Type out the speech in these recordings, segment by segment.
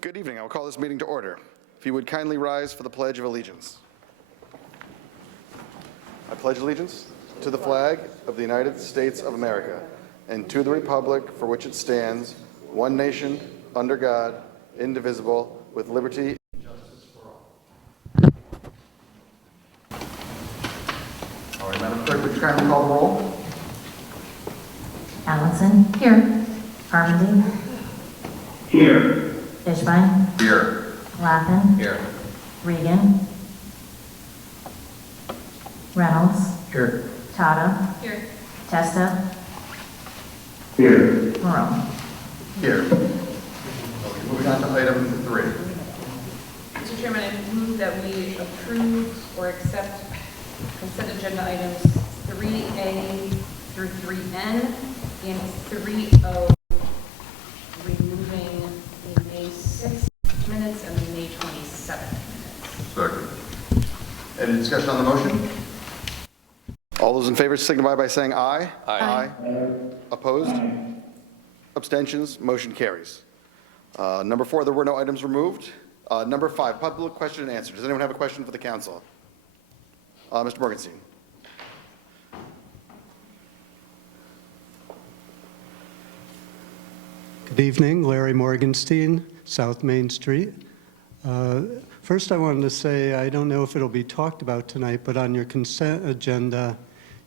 Good evening. I will call this meeting to order. If you would kindly rise for the Pledge of Allegiance. I pledge allegiance to the flag of the United States of America and to the republic for which it stands, one nation, under God, indivisible, with liberty and justice for all. All right, Madam Clerk, would you kindly call the roll? Allison. Here. Carmody. Here. Fishbein. Here. Lappin. Here. Regan. Reynolds. Here. Tata. Here. Testa. Here. Morone. Here. Okay, moving on to item 3. Mr. Chairman, I move that we approve or accept consent agenda items 3A through 3N and 3O, removing the May 6th minutes and the May 27th minutes. Second. Any discussion on the motion? All those in favor signify by saying aye. Aye. Opposed? Abstentions? Motion carries. Number 4, there were no items removed. Number 5, public question and answer. Does anyone have a question for the council? Mr. Morgenstein. Good evening, Larry Morgenstein, South Main Street. First I wanted to say, I don't know if it'll be talked about tonight, but on your consent agenda,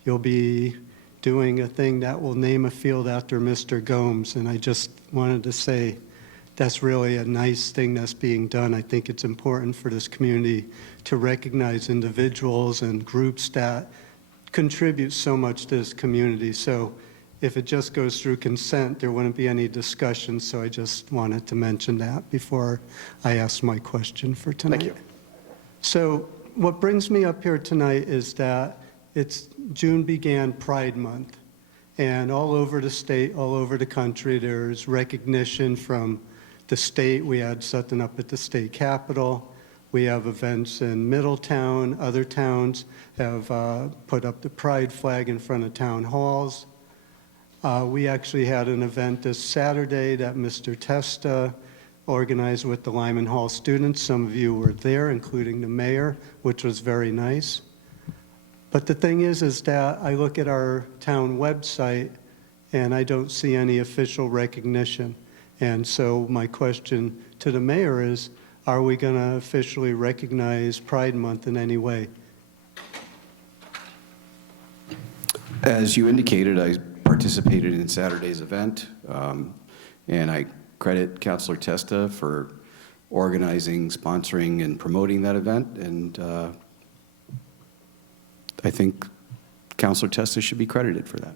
you'll be doing a thing that will name a field after Mr. Gomes, and I just wanted to say that's really a nice thing that's being done. I think it's important for this community to recognize individuals and groups that contribute so much to this community. So if it just goes through consent, there wouldn't be any discussion, so I just wanted to mention that before I ask my question for tonight. Thank you. So what brings me up here tonight is that June began Pride Month, and all over the state, all over the country, there's recognition from the state. We had something up at the state capitol. We have events in Middletown. Other towns have put up the pride flag in front of town halls. We actually had an event this Saturday that Mr. Testa organized with the Lyman Hall students. Some of you were there, including the mayor, which was very nice. But the thing is that I look at our town website and I don't see any official recognition. And so my question to the mayor is, are we going to officially recognize Pride Month in any way? As you indicated, I participated in Saturday's event, and I credit Councilor Testa for organizing, sponsoring, and promoting that event, and I think Councilor Testa should be credited for that.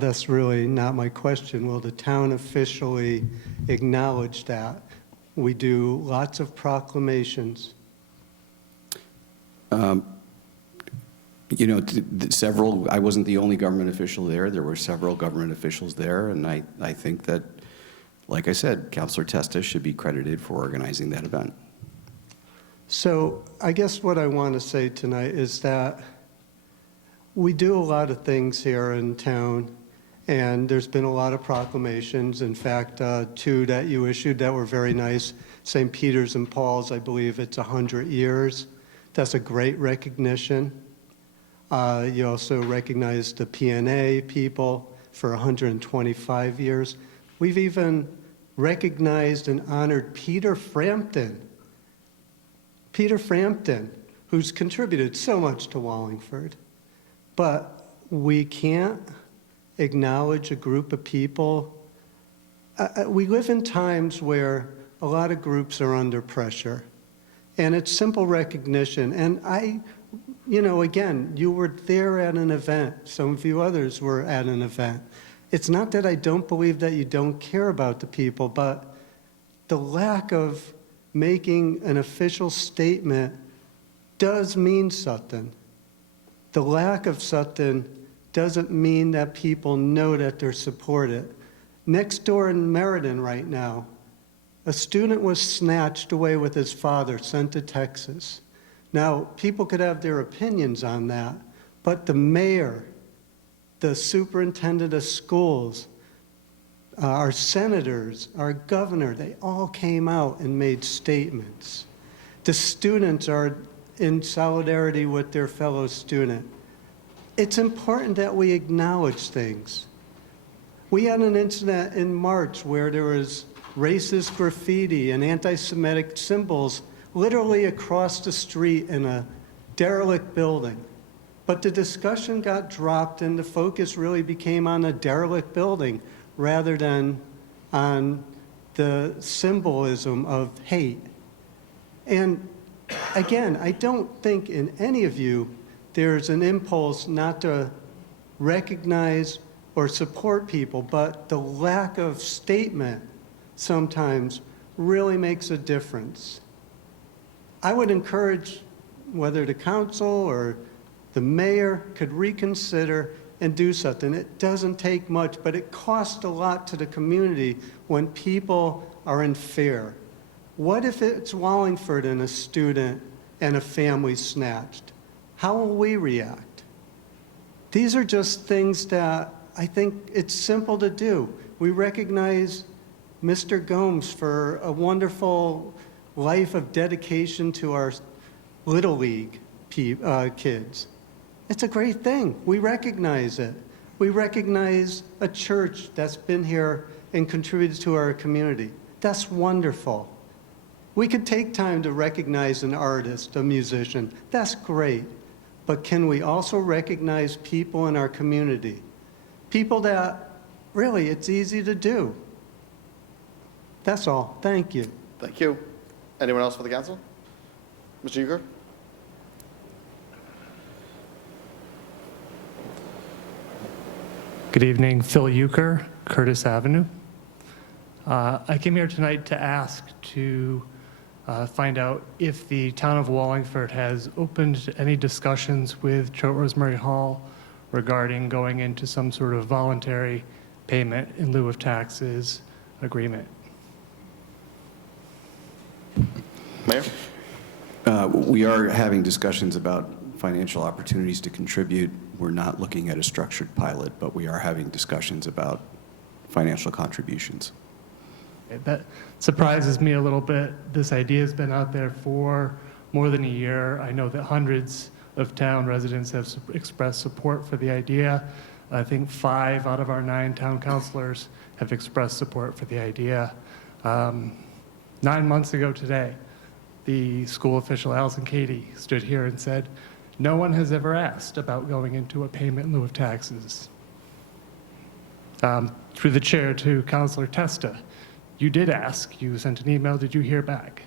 That's really not my question. Will the town officially acknowledge that? We do lots of proclamations. You know, I wasn't the only government official there. There were several government officials there, and I think that, like I said, Councilor Testa should be credited for organizing that event. So I guess what I want to say tonight is that we do a lot of things here in town, and there's been a lot of proclamations. In fact, 2 that you issued that were very nice. St. Peter's and Paul's, I believe it's 100 years. That's a great recognition. You also recognize the PNA people for 125 years. We've even recognized and honored Peter Frampton. Peter Frampton, who's contributed so much to Wallingford. But we can't acknowledge a group of people. We live in times where a lot of groups are under pressure, and it's simple recognition. And you know, again, you were there at an event. Some of you others were at an event. It's not that I don't believe that you don't care about the people, but the lack of making an official statement does mean something. The lack of something doesn't mean that people know that they're supported. Next door in Meriden right now, a student was snatched away with his father, sent to Texas. Now, people could have their opinions on that, but the mayor, the superintendent of schools, our senators, our governor, they all came out and made statements. The students are in solidarity with their fellow student. It's important that we acknowledge things. We had an incident in March where there was racist graffiti and anti-Semitic symbols literally across the street in a derelict building. But the discussion got dropped and the focus really became on a derelict building rather than on the symbolism of hate. And again, I don't think in any of you there's an impulse not to recognize or support people, but the lack of statement sometimes really makes a difference. I would encourage whether the council or the mayor could reconsider and do something. It doesn't take much, but it costs a lot to the community when people are in fear. What if it's Wallingford and a student and a family snatched? How will we react? These are just things that I think it's simple to do. We recognize Mr. Gomes for a wonderful life of dedication to our Little League kids. It's a great thing. We recognize it. We recognize a church that's been here and contributed to our community. That's wonderful. We could take time to recognize an artist, a musician. That's great. But can we also recognize people in our community? People that, really, it's easy to do. That's all. Thank you. Thank you. Anyone else for the council? Mr. Euchre? Good evening, Phil Euchre, Curtis Avenue. I came here tonight to ask to find out if the town of Wallingford has opened any discussions with Choate Rosemary Hall regarding going into some sort of voluntary payment in lieu of taxes agreement. Mayor? We are having discussions about financial opportunities to contribute. We're not looking at a structured pilot, but we are having discussions about financial contributions. That surprises me a little bit. This idea has been out there for more than a year. I know that hundreds of town residents have expressed support for the idea. I think 5 out of our 9 town councilors have expressed support for the idea. 9 months ago today, the school official, Allison Cady, stood here and said, no one has ever asked about going into a payment in lieu of taxes. Through the chair to Councilor Testa, you did ask, you sent an email, did you hear back?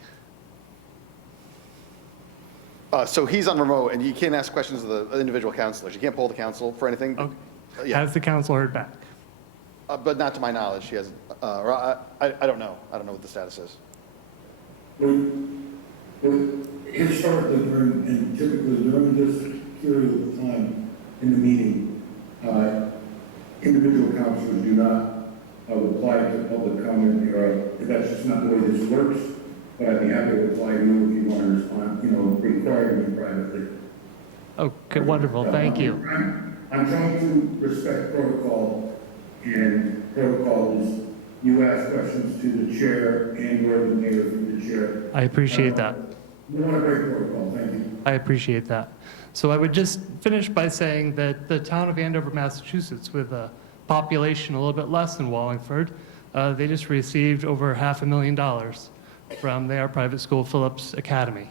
So he's on remote, and you can't ask questions of the individual councilors. You can't poll the council for anything. Okay. Yeah, Has the council heard back? but not to my knowledge. She hasn't. Or I don't know. I don't know what the status is. Historically, and typically during this period of time in the meeting, individual councilors do not reply to public comment. That's just not the way this works. But I'd be happy to reply to you if you want to respond, require me privately. Okay, wonderful, thank you. I'm trying to respect protocol, and protocol is you ask questions to the chair and or the mayor through the chair. I appreciate that. You want to break protocol, thank you. I appreciate that. So I would just finish by saying that the town of Andover, Massachusetts, with a population a little bit less than Wallingford, they just received over $500,000 from their private school, Phillips Academy.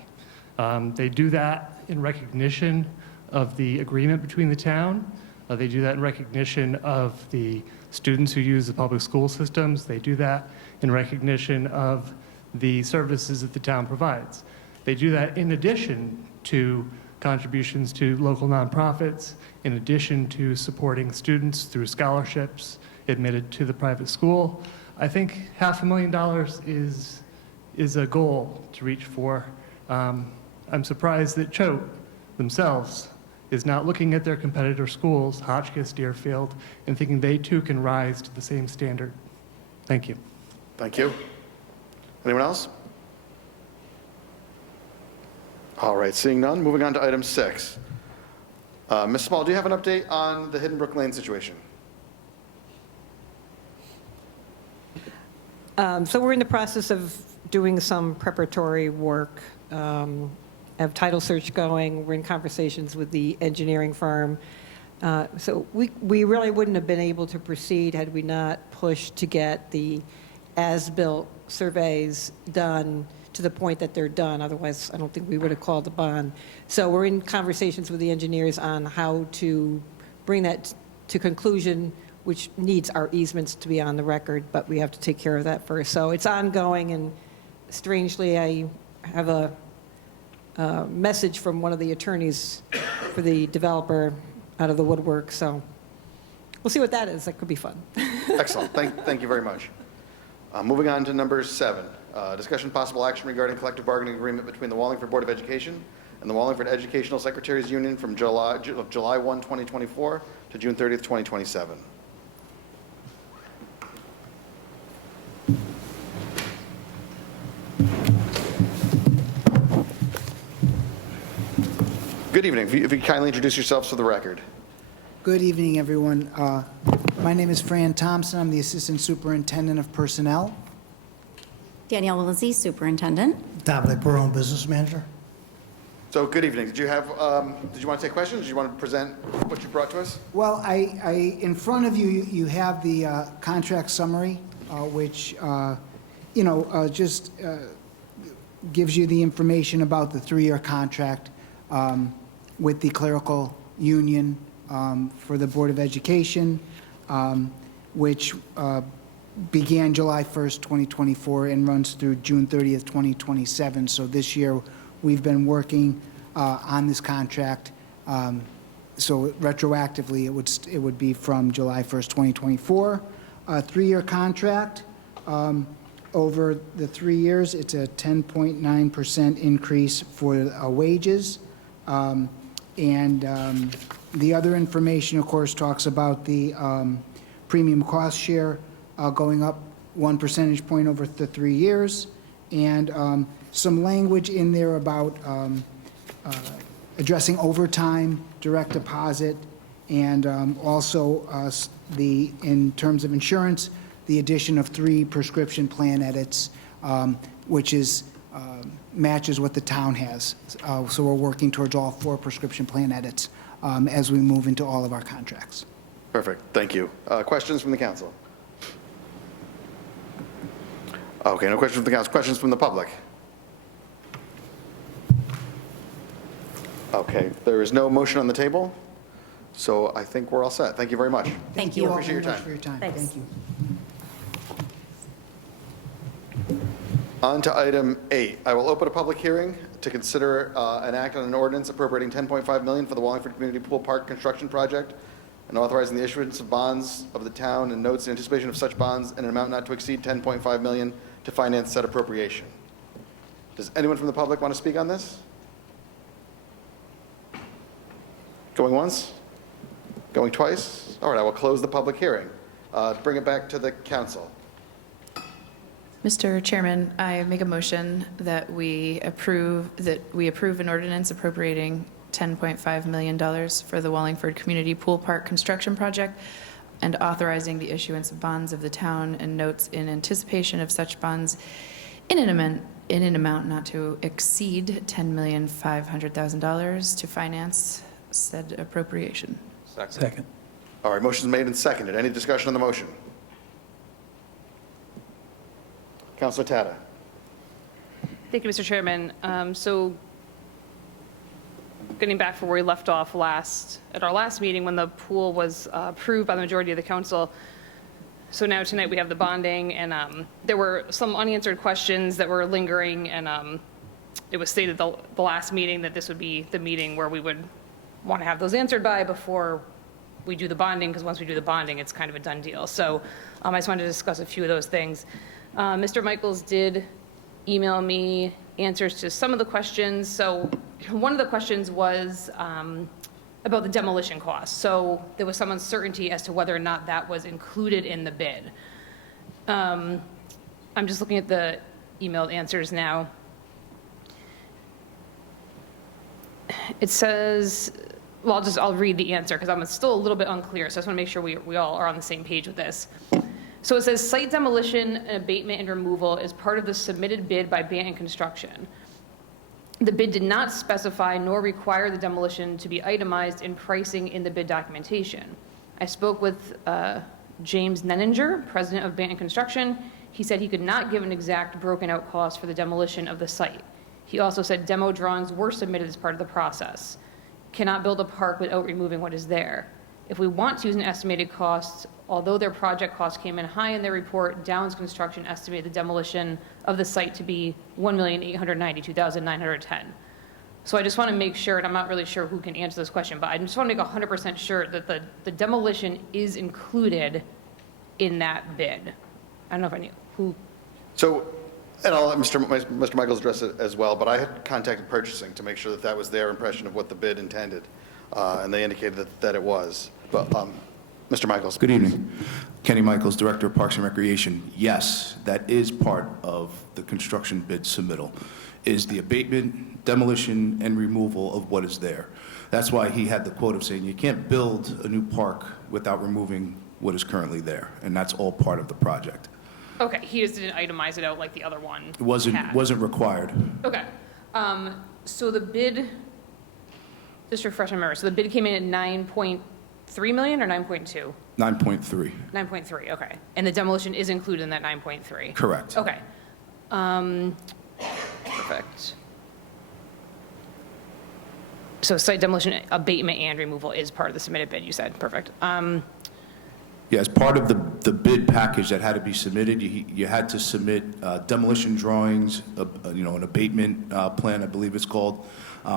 They do that in recognition of the agreement between the town. They do that in recognition of the students who use the public school systems. They do that in recognition of the services that the town provides. They do that in addition to contributions to local nonprofits, in addition to supporting students through scholarships admitted to the private school. I think $500,000 is a goal to reach for. I'm surprised that Choate themselves is not looking at their competitor schools, Hotchkiss, Deerfield, and thinking they too can rise to the same standard. Thank you. Thank you. Anyone else? All right, seeing none, moving on to item 6. Ms. Small, do you have an update on the Hidden Brook Lane situation? So we're in the process of doing some preparatory work, have title search going, we're in conversations with the engineering firm. So we really wouldn't have been able to proceed had we not pushed to get the as-built surveys done to the point that they're done. Otherwise, I don't think we would have called the bond. So we're in conversations with the engineers on how to bring that to conclusion, which needs our easements to be on the record, but we have to take care of that first. So it's ongoing, and strangely, I have a message from one of the attorneys for the developer out of the woodwork, so we'll see what that is. That could be fun. Excellent. Thank you very much. Moving on to number 7, discussion possible action regarding collective bargaining agreement between the Wallingford Board of Education and the Wallingford Educational Secretaries Union from July 1, 2024 to June 30th, 2027. Good evening. If you could kindly introduce yourselves for the record. Good evening, everyone. My name is Fran Thompson. I'm the Assistant Superintendent of Personnel. Danielle Willesee, Superintendent. Dominic Barone, Business Manager. So, good evening. Did you want to take questions? Did you want to present what you brought to us? Well, in front of you, you have the contract summary, which, just gives you the information about the 3-year contract with the clerical union for the Board of Education, which began July 1st, 2024, and runs through June 30th, 2027. So this year, we've been working on this contract. So retroactively, it would be from July 1st, 2024. A 3-year contract. Over the 3 years, it's a 10.9% increase for wages. The other information, of course, talks about the premium cost share going up 1 percentage point over the 3 years, and some language in there about addressing overtime, direct deposit, and also in terms of insurance, the addition of 3 prescription plan edits, which matches what the town has. So we're working towards all 4 prescription plan edits as we move into all of our contracts. Perfect. Thank you. Questions from the council? Okay, no questions from the council. Questions from the public? Okay, there is no motion on the table, so I think we're all set. Thank you very much. Thank you. all Appreciate your very much time. for your time. Thanks. Thank you. On to item 8. I will open a public hearing to consider an act on an ordinance appropriating $10.5 million for the Wallingford Community Pool Park construction project and authorizing the issuance of bonds of the town and notes in anticipation of such bonds in an amount not to exceed $10.5 million to finance said appropriation. Does anyone from the public want to speak on this? Going once? Going twice? All right, I will close the public hearing. Bring it back to the council. Mr. Chairman, I make a motion that we approve an ordinance appropriating $10.5 million for the Wallingford Community Pool Park construction project and authorizing the issuance of bonds of the town and notes in anticipation of such bonds in an amount not to exceed $10,500,000 to finance said appropriation. Second. All right, motion's made and seconded. Any discussion on the motion? Councilor Tata. Thank you, Mr. Chairman. So getting back from where we left off at our last meeting when the pool was approved by the majority of the council. So now tonight we have the bonding, and there were some unanswered questions that were lingering, and it was stated the last meeting that this would be the meeting where we would want to have those answered by before we do the bonding, because once we do the bonding, it's kind of a done deal. So I just wanted to discuss a few of those things. Mr. Michaels did email me answers to some of the questions. So one of the questions was about the demolition costs. So there was some uncertainty as to whether or not that was included in the bid. I'm just looking at the emailed answers now. It says, well, I'll read the answer because I'm still a little bit unclear. So I just want to make sure we all are on the same page with this. So it says site demolition and abatement and removal is part of the submitted bid by Banton Construction. The bid did not specify nor require the demolition to be itemized in pricing in the bid documentation. I spoke with James Nenninger, president of Banton Construction. He said he could not give an exact broken out cost for the demolition of the site. He also said demo drawings were submitted as part of the process. Cannot build a park without removing what is there. If we want to use an estimated cost, although their project cost came in high in their report, Downs Construction estimated the demolition of the site to be $1,892,910. So I just want to make sure, and I'm not really sure who can answer this question, but I just want to make 100% sure that the demolition is included in that bid. I don't know if I knew who. So, and I'll let Mr. Michaels address it as well, but I had contacted purchasing to make sure that that was their impression of what the bid intended, and they indicated that it was. But Mr. Michaels. Good evening. Kenny Michaels, Director of Parks and Recreation. Yes, that is part of the construction bid submittal, is the abatement, demolition, and removal of what is there. That's why he had the quote of saying you can't build a new park without removing what is currently there, and that's all part of the project. Okay, he just didn't itemize it out like the other one It wasn't required. Okay, so the bid, just refresh my memory, so the bid came in at 9.3 million or 9.2? 9.3. 9.3, okay. And the demolition is included in that 9.3? Correct. Okay. Perfect. So site demolition, abatement, and removal is part of the submitted bid, you said. Perfect. Yeah, as part of the bid package that had to be submitted, you had to submit demolition drawings, an abatement plan, I believe it's called.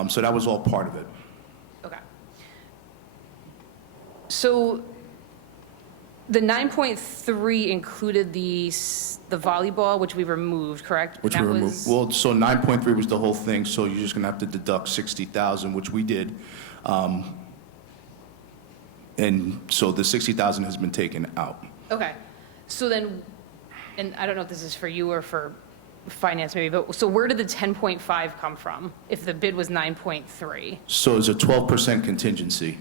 So that was all part of it. Okay. So the 9.3 included the volleyball, which we removed, correct? Which we removed. Well, so 9.3 was the whole thing, so you're just going to have to deduct 60,000, which we did. And so the 60,000 has been taken out. Okay. So then, and I don't know if this is for you or for finance maybe, but so where did the 10.5 come from if the bid was 9.3? So it's a 12% contingency.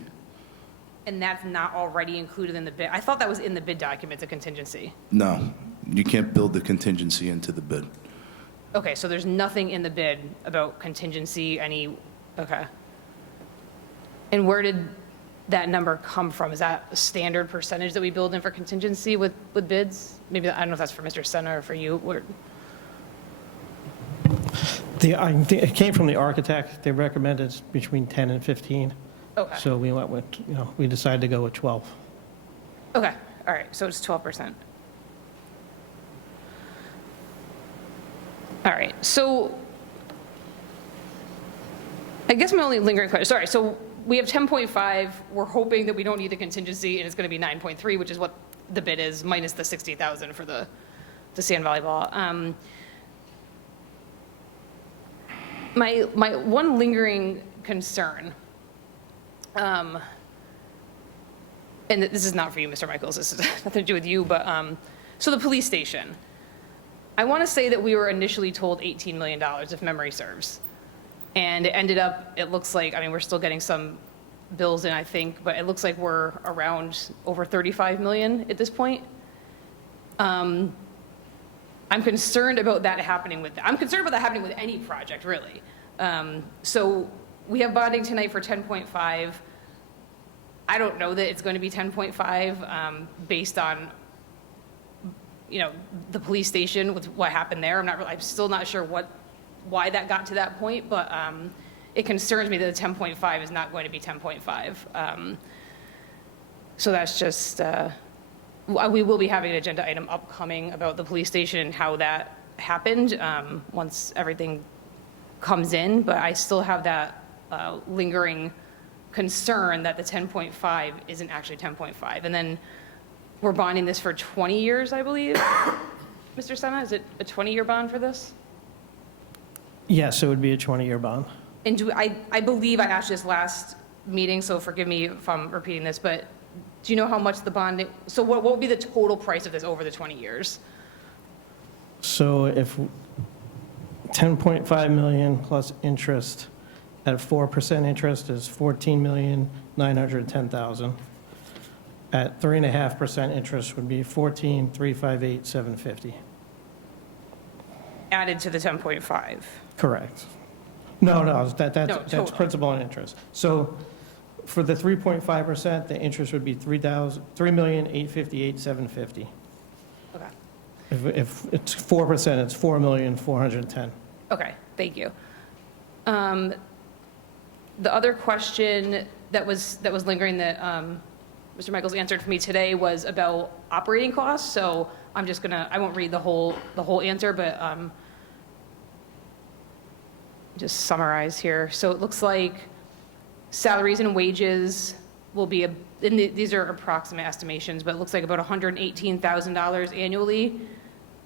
And that's not already included in the bid? I thought that was in the bid document, the contingency. No, you can't build the contingency into the bid. Okay, so there's nothing in the bid about contingency, okay. And where did that number come from? Is that a standard percentage that we build in for contingency with bids? Maybe, I don't know if that's for Mr. Senna or for you. It came from the architect. They recommended between 10 and 15. Okay. So we went with, we decided to go with 12. Okay, all right, so it's 12%. All right, so I guess my only lingering question, sorry, so we have 10.5, we're hoping that we don't need the contingency, and it's going to be 9.3, which is what the bid is, minus the 60,000 for the sand volleyball. My one lingering concern, and this is not for you, Mr. Michaels, this has nothing to do with you, but, so the police station. I want to say that we were initially told $18 million, if memory serves. And it ended up, it looks like, I mean, we're still getting some bills in, I think, but it looks like we're around over 35 million at this point. I'm concerned about that happening with any project, really. So we have bonding tonight for 10.5. I don't know that it's going to be 10.5 based on, the police station with what happened there. I'm still not sure why that got to that point, but it concerns me that the 10.5 is not going to be 10.5. So that's just, we will be having an agenda item upcoming about the police station and how that happened once everything comes in, but I still have that lingering concern that the 10.5 isn't actually 10.5. And then we're bonding this for 20 years, I believe. Mr. Senna, is it a 20-year bond for this? Yes, it would be a 20-year bond. And I believe I asked this last meeting, so forgive me if I'm repeating this, but do you know how much the bonding, so what would be the total price of this over the 20 years? So if 10.5 million plus interest at 4% interest is 14,910,000. at 3.5% interest would be 14,358,750. Added to the 10.5. Correct. No, that's total. principal and interest. So for the 3.5%, the interest would be 3,858,750. Okay. If it's 4%, it's 4,410,000. Okay, thank you. The other question that was lingering that Mr. Michaels answered for me today was about operating costs. So I'm just I won't read the whole answer, but just summarize here. So it looks like salaries and wages will be, these are approximate estimations, but it looks like about $118,000 annually.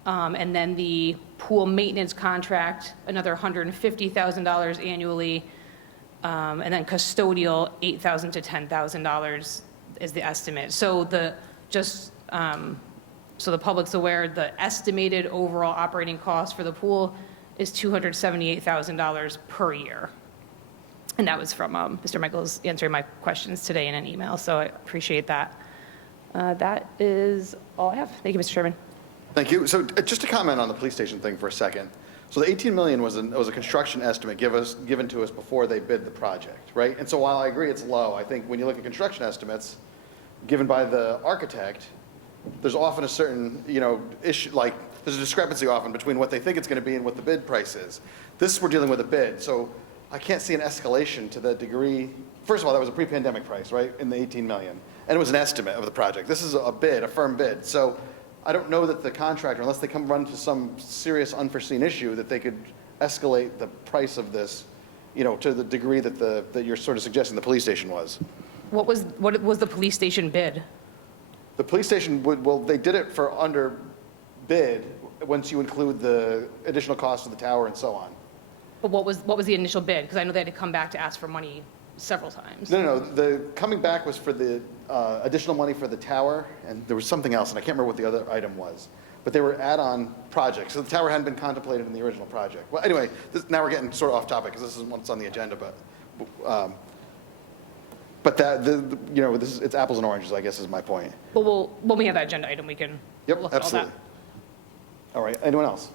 And then the pool maintenance contract, another $150,000 annually. And then custodial, $8,000 to $10,000 is the estimate. So so the public's aware, the estimated overall operating cost for the pool is $278,000 per year. And that was from Mr. Michaels answering my questions today in an email, so I appreciate that. That is all I have. Thank you, Mr. Chairman. Thank you. So just to comment on the police station thing for a second. So the 18 million was a construction estimate given to us before they bid the project, right? And so while I agree it's low, I think when you look at construction estimates given by the architect, there's often a certain, issue, like there's a discrepancy often between what they think it's going to be and what the bid price is. This, we're dealing with a bid, so I can't see an escalation to the degree. First of all, that was a pre-pandemic price, right, in the 18 million. And it was an estimate of the project. This is a bid, a firm bid. So I don't know that the contractor, unless they run into some serious unforeseen issue, that they could escalate the price of this, to the degree that you're sort of suggesting the police station was. What was the police station bid? The police station they did it for under bid once you include the additional cost of the tower and so on. But what was the initial bid? Because I know they had to come back to ask for money several times. No. The coming back was for the additional money for the tower, and there was something else, and I can't remember what the other item was. But they were add-on projects. So the tower hadn't been contemplated in the original project. Well, anyway, now we're getting sort of off topic because this isn't what's on the agenda. But it's apples and oranges, I guess, is my point. Well, when we have that agenda item, we can Yep, look at all absolutely. that. All right. Anyone else?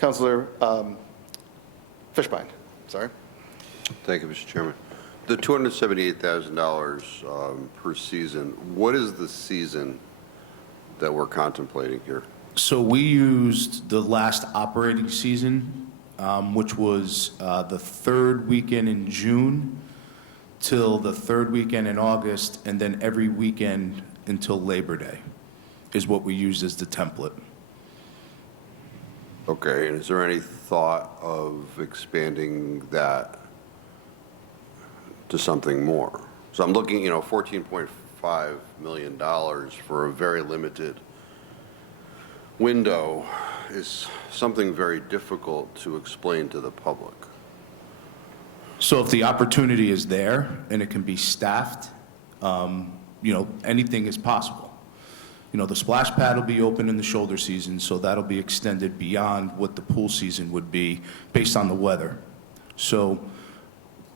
Councilor Fishbein. Sorry. Thank you, Mr. Chairman. The $278,000 per season, what is the season that we're contemplating here? So we used the last operating season, which was the third weekend in June till the third weekend in August, and then every weekend until Labor Day is what we used as the template. Okay, and is there any thought of expanding that to something more? So I'm looking, $14.5 million for a very limited window is something very difficult to explain to the public. So if the opportunity is there and it can be staffed, anything is possible. The splash pad will be open in the shoulder season, so that'll be extended beyond what the pool season would be based on the weather. So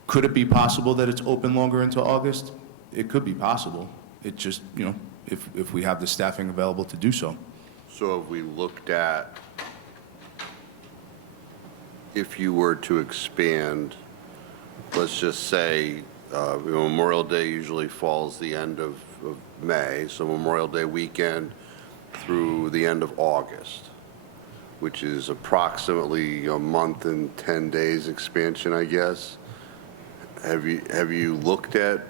could it be possible that it's open longer into August? It could be possible. It just, if we have the staffing available to do so. So if we looked at, if you were to expand, let's just say, Memorial Day usually falls the end of May, so Memorial Day weekend through the end of August, which is approximately a month and 10 days expansion, I guess. Have you looked at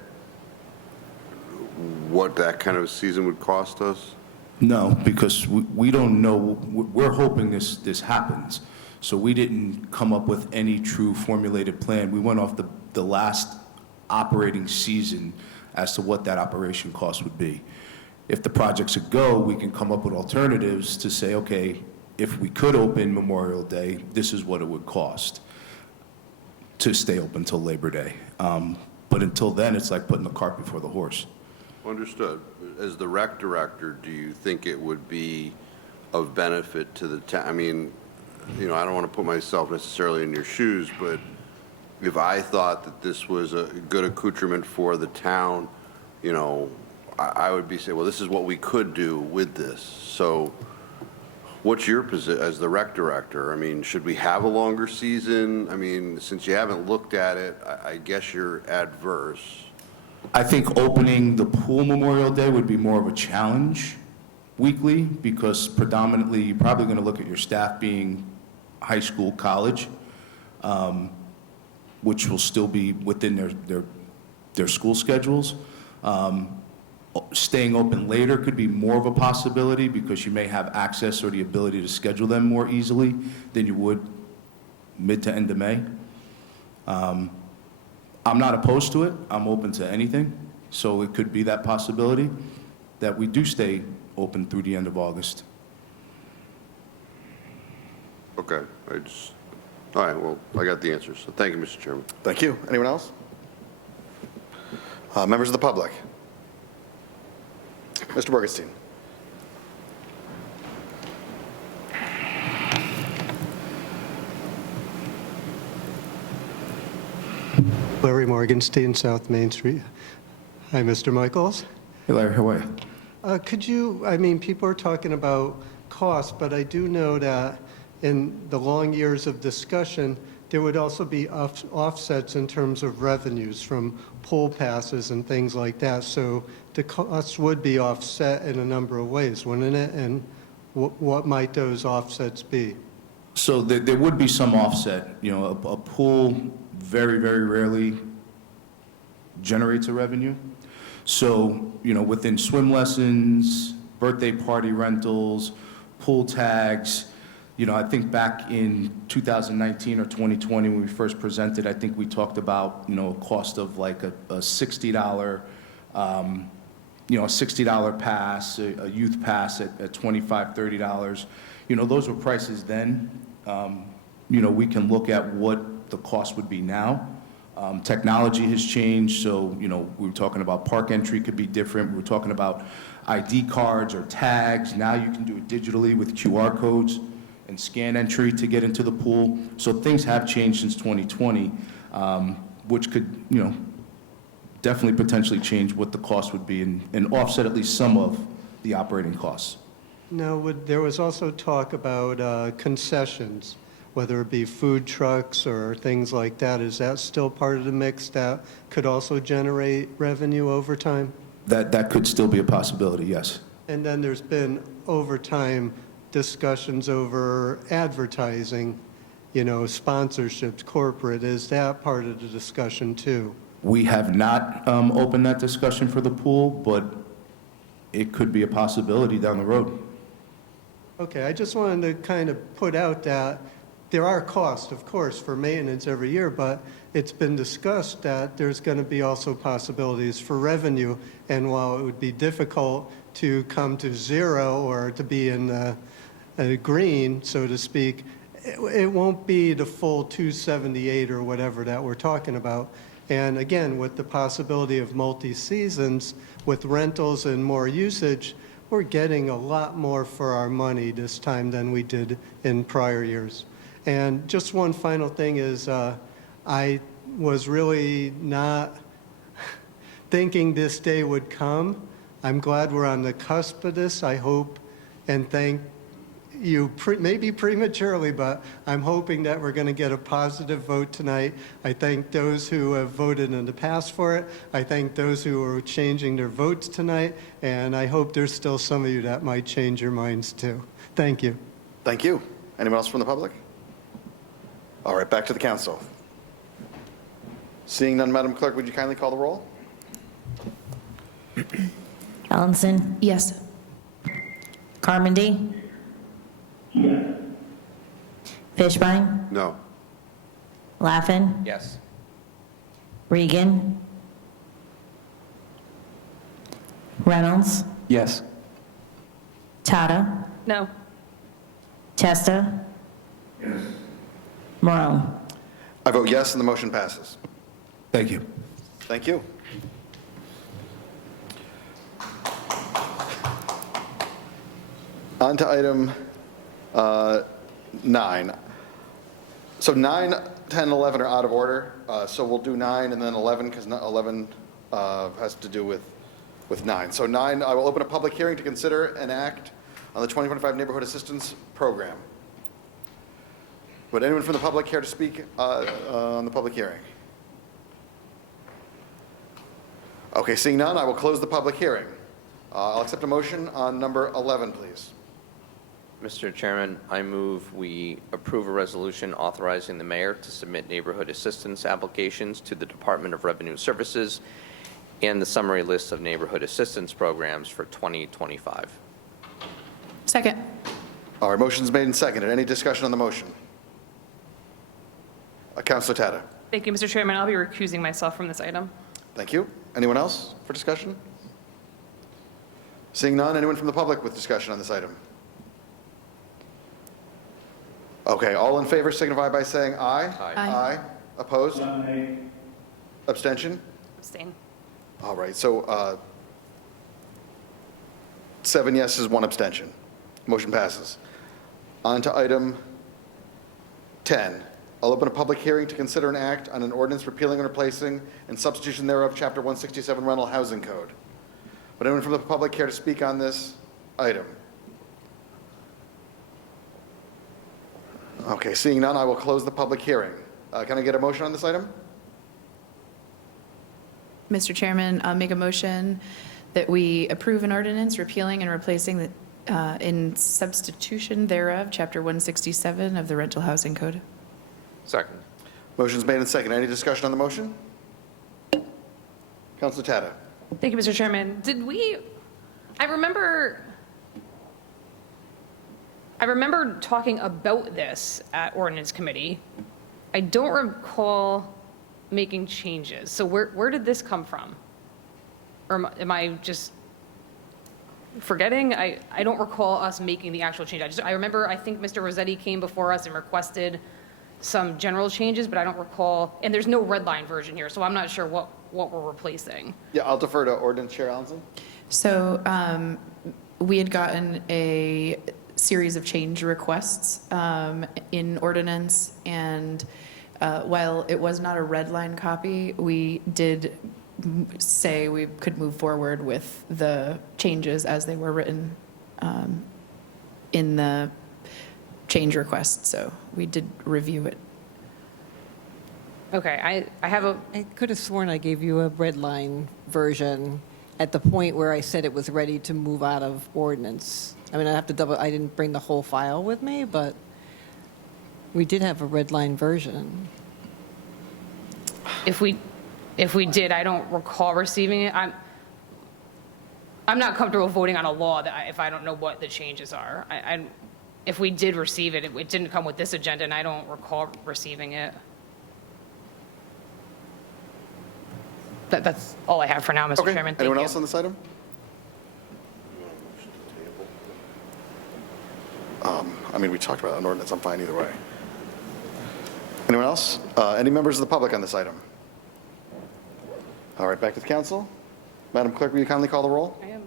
what that kind of season would cost us? No, because we don't know. We're hoping this happens. So we didn't come up with any true formulated plan. We went off the last operating season as to what that operation cost would be. If the project's a go, we can come up with alternatives to say, okay, if we could open Memorial Day, this is what it would cost to stay open until Labor Day. But until then, it's like putting the cart before the horse. Understood. As the rec director, do you think it would be of benefit to the town? I mean, I don't want to put myself necessarily in your shoes, but if I thought that this was a good accoutrement for the town, I would be saying, well, this is what we could do with this. So what's your position as the rec director? I mean, should we have a longer season? I mean, since you haven't looked at it, I guess you're adverse. I think opening the pool Memorial Day would be more of a challenge weekly, because predominantly, you're probably going to look at your staff being high school, college, which will still be within their school schedules. Staying open later could be more of a possibility, because you may have access or the ability to schedule them more easily than you would mid to end of May. I'm not opposed to it. I'm open to anything. So it could be that possibility that we do stay open through the end of August. Okay, all right, well, I got the answers. So thank you, Mr. Chairman. Thank you. Anyone else? Members of the public? Mr. Borgenstein. Larry Morgenstein, South Main Street. Hi, Mr. Michaels. Hey, Larry, how are you? Could you, I mean, people are talking about cost, but I do know that in the long years of discussion, there would also be offsets in terms of revenues from pool passes and things like that. So the costs would be offset in a number of ways, wouldn't it? And what might those offsets be? So there would be some offset. You know, a pool very, very rarely generates a revenue. So, you know, within swim lessons, birthday party rentals, pool tags, you know, I think back in 2019 or 2020 when we first presented, I think we talked about, you know, a cost of like a $60, you know, a $60 pass, a youth pass at $25, $30. You know, those were prices then. You know, we can look at what the cost would be now. Technology has changed, so, you know, we were talking about park entry could be different. We were talking about ID cards or tags. Now you can do it digitally with QR codes and scan entry to get into the pool. So things have changed since 2020, which could, you know, definitely potentially change what the cost would be and offset at least some of the operating costs. No, there was also talk about concessions, whether it be food trucks or things like that. Is that still part of the mix that could also generate revenue over time? That could still be a possibility, yes. And then there's been over time discussions over advertising, you know, sponsorships, corporate. Is that part of the discussion too? We have not opened that discussion for the pool, but it could be a possibility down the road. Okay, I just wanted to kind of put out that there are costs, of course, for maintenance every year, but it's been discussed that there's going to be also possibilities for revenue. And while it would be difficult to come to zero or to be in the green, so to speak, it won't be the full 278 or whatever that we're talking about. And again, with the possibility of multi-seasons, with rentals and more usage, we're getting a lot more for our money this time than we did in prior years. And just one final thing is I was really not thinking this day would come. I'm glad we're on the cusp of this. I hope and thank you, maybe prematurely, but I'm hoping that we're going to get a positive vote tonight. I thank those who have voted in the past for it. I thank those who are changing their votes tonight. And I hope there's still some of you that might change your minds too. Thank you. Thank you. Anyone else from the public? All right, back to the council. Seeing none, Madam Clerk, would you kindly call the roll? Ellenson? Yes. Carmody? Yes. Fishbein? No. Laffin? Yes. Regan? Reynolds? Yes. Tata? No. Testa? Yes. Morone? I vote yes, and the motion passes. Thank you. Thank you. On to item 9. So 9, 10, 11 are out of order. So we'll do 9 and then 11 because 11 has to do with with 9. So 9, I will open a public hearing to consider an act on the 2025 Neighborhood Assistance Program. Would anyone from the public care to speak on the public hearing? Okay, seeing none, I will close the public hearing. I'll accept a motion on number 11, please. Mr. Chairman, I move we approve a resolution authorizing the mayor to submit neighborhood assistance applications to the Department of Revenue Services and the summary list of neighborhood assistance programs for 2025. Second. All right, motion's made and seconded. Any discussion on the motion? Councilor Tata. Thank you, Mr. Chairman. I'll be recusing myself from this item. Thank you. Anyone else for discussion? Seeing none, anyone from the public with discussion on this item? Okay, all in favor signify by saying aye. Aye. Opposed? Abstention? Abstain. All right, so 7 yeses, 1 abstention. Motion passes. On to item 10. I'll open a public hearing to consider an act on an ordinance repealing and replacing and substitution thereof, Chapter 167 Rental Housing Code. Would anyone from the public care to speak on this item? Okay, seeing none, I will close the public hearing. Can I get a motion on this item? Mr. Chairman, I'll make a motion that we approve an ordinance repealing and replacing the, in substitution thereof, Chapter 167 of the Rental Housing Code. Second. Motion's made and seconded. Any discussion on the motion? Councilor Tata. Thank you, Mr. Chairman. I remember talking about this at ordinance committee. I don't recall making changes. So where did this come from? Or am I just forgetting? I don't recall us making the actual change. I remember, I think Mr. Rossetti came before us and requested some general changes, but I don't recall, and there's no red line version here, so I'm not sure what we're replacing. Yeah, I'll defer to Ordinance Chair Allenson. So we had gotten a series of change requests in ordinance, and while it was not a red line copy, we did say we could move forward with the changes as they were written in the change request, so we did review it. Okay, I could have sworn I gave you a red line version at the point where I said it was ready to move out of ordinance. I mean, I didn't bring the whole file with me, but we did have a red line version. If we did, I don't recall receiving it. I'm not comfortable voting on a law if I don't know what the changes are. If we did receive it, it didn't come with this agenda, and I don't recall receiving it. That's all I have for now, Mr. Okay. Chairman. Thank Anyone you. else on this item? I mean, we talked about an ordinance. I'm fine either way. Anyone else? Any members of the public on this item? All right, back to the council. Madam Clerk, will you kindly call the roll? I am.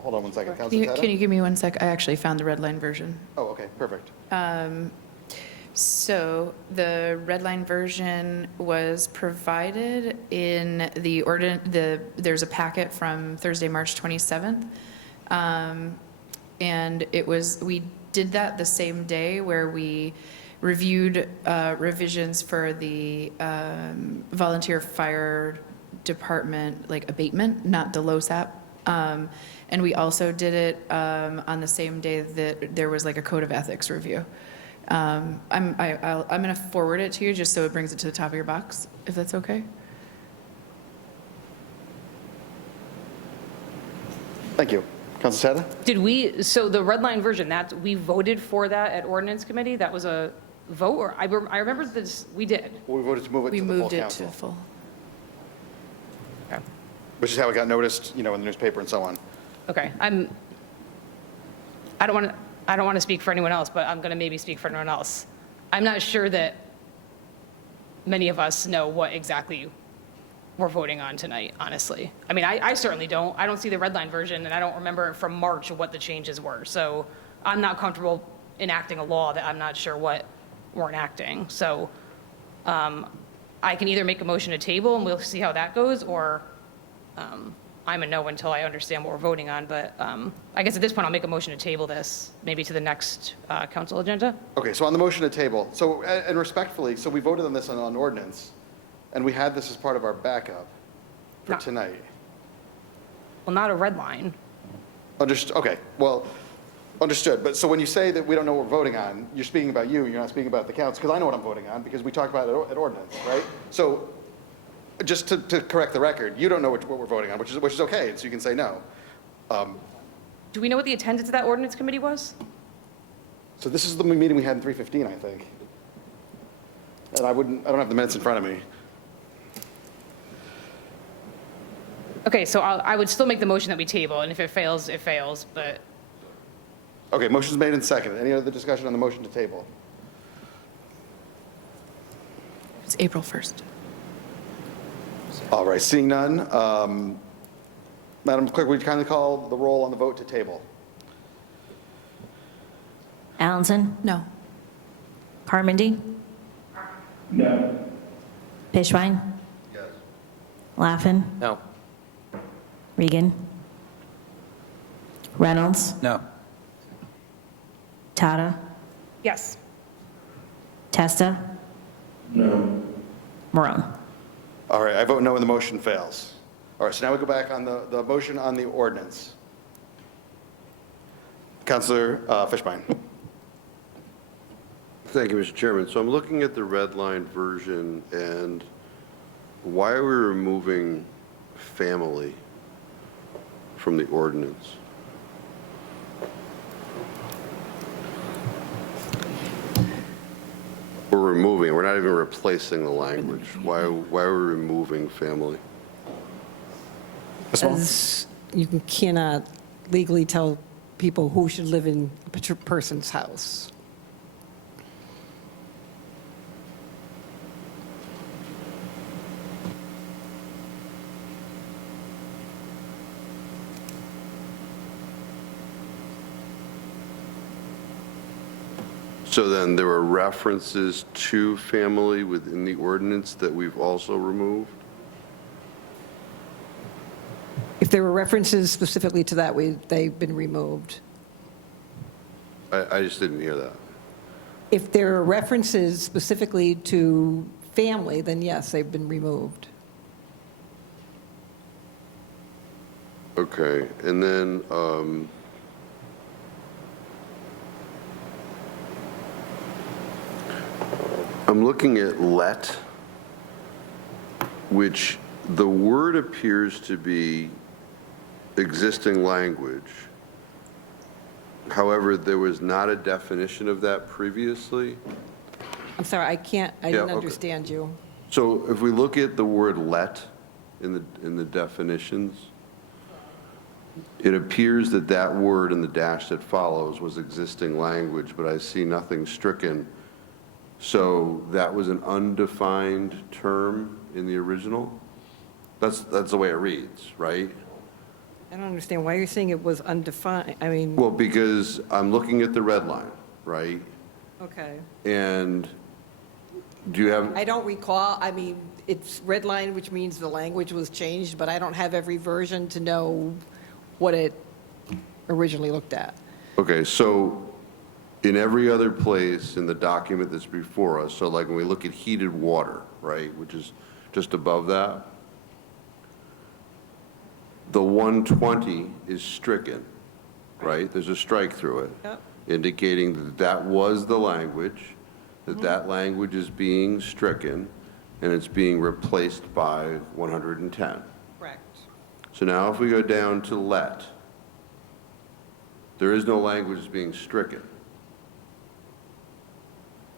Hold on one second. Can Councilor Tata? you give me 1 sec? I actually found the red line version. Oh, okay, perfect. So the red line version was provided in the there's a packet from Thursday, March 27th. And we did that the same day where we reviewed revisions for the volunteer fire department, like abatement, not the LoSAP. And we also did it on the same day that there was like a code of ethics review. I'm going to forward it to you just so it brings it to the top of your box, if that's okay. Thank you. Councilor Tata? So the red line version, we voted for that at ordinance committee? That was a vote, or I remember this, we did. We voted to move it to the full moved it council. to full. Okay. Which is how it got noticed, in the newspaper and so on. Okay, I don't want to speak for anyone else, but I'm going to maybe speak for anyone else. I'm not sure that many of us know what exactly we're voting on tonight, honestly. I mean, I certainly don't. I don't see the red line version, and I don't remember from March what the changes were. So I'm not comfortable enacting a law that I'm not sure what we're enacting. So I can either make a motion to table, and we'll see how that goes, or I'm a no until I understand what we're voting on, but I guess at this point, I'll make a motion to table this, maybe to the next council agenda. Okay, so on the motion to table, so, and respectfully, so we voted on this on ordinance, and we had this as part of our backup for No. tonight. Well, not a red line. Understood, okay, well, understood. But so when you say that we don't know what we're voting on, you're speaking about you, you're not speaking about the council, because I know what I'm voting on, because we talked about it at ordinance, right? So just to correct the record, you don't know what we're voting on, which is okay, so you can say no. Do we know what the attendance of that ordinance committee was? So this is the meeting we had in 3:15, I think. And I don't have the minutes in front of me. Okay, so I would still make the motion that we table, and if it fails, it fails, but Okay, motion's made and seconded. Any other discussion on the motion to table? It's April 1st. All right, seeing none, Madam Clerk, would you kindly call the roll on the vote to table? Allenson? No. Carmody? No. Fishbein? Yes. Laffin? No. Regan? Reynolds? No. Tata? yes. Testa? No. Morone? All right, I vote no and the motion fails. All right, so now we go back on the motion on the ordinance. Councilor Fishbein. Thank you, Mr. Chairman. So I'm looking at the red line version, and why are we removing family from the ordinance? We're removing, we're not even replacing the language. Why are we removing family? As you cannot legally tell people who should live in a person's house. So then there were references to family within the ordinance that we've also removed? If there were references specifically to that, they've been removed. I just didn't hear that. If there are references specifically to family, then yes, they've been removed. Okay, and then, I'm looking at let, which the word appears to be existing language. However, there was not a definition of that previously. I'm sorry, I didn't okay. understand you. So if we look at the word let in the definitions, it appears that that word in the dash that follows was existing language, but I see nothing stricken. So that was an undefined term in the original? That's the way it reads, right? I don't understand why you're saying it was undefined. I mean, Well, because I'm looking at the red line, right? okay. And do you have, I don't recall, I mean, it's red line, which means the language was changed, but I don't have every version to know what it originally looked at. okay, so in every other place in the document that's before us, so like when we look at heated water, right, which is just above that, the 120 is stricken, right? There's a strike through it, Yep. indicating that that was the language, that that language is being stricken, and it's being replaced by 110. Correct. So now if we go down to let, there is no language that's being stricken.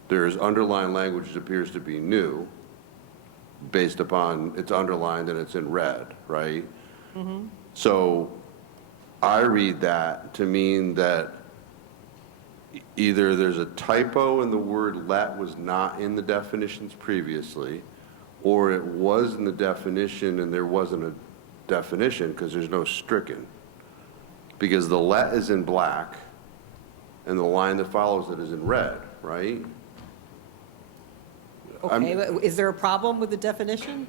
There is underlined language that appears to be new, based upon it's underlined and it's in red, right? So I read that to mean that either there's a typo and the word let was not in the definitions previously, or it was in the definition and there wasn't a definition because there's no stricken. Because the let is in black and the line that follows it is in red, right? Okay, but is there a problem with the definition?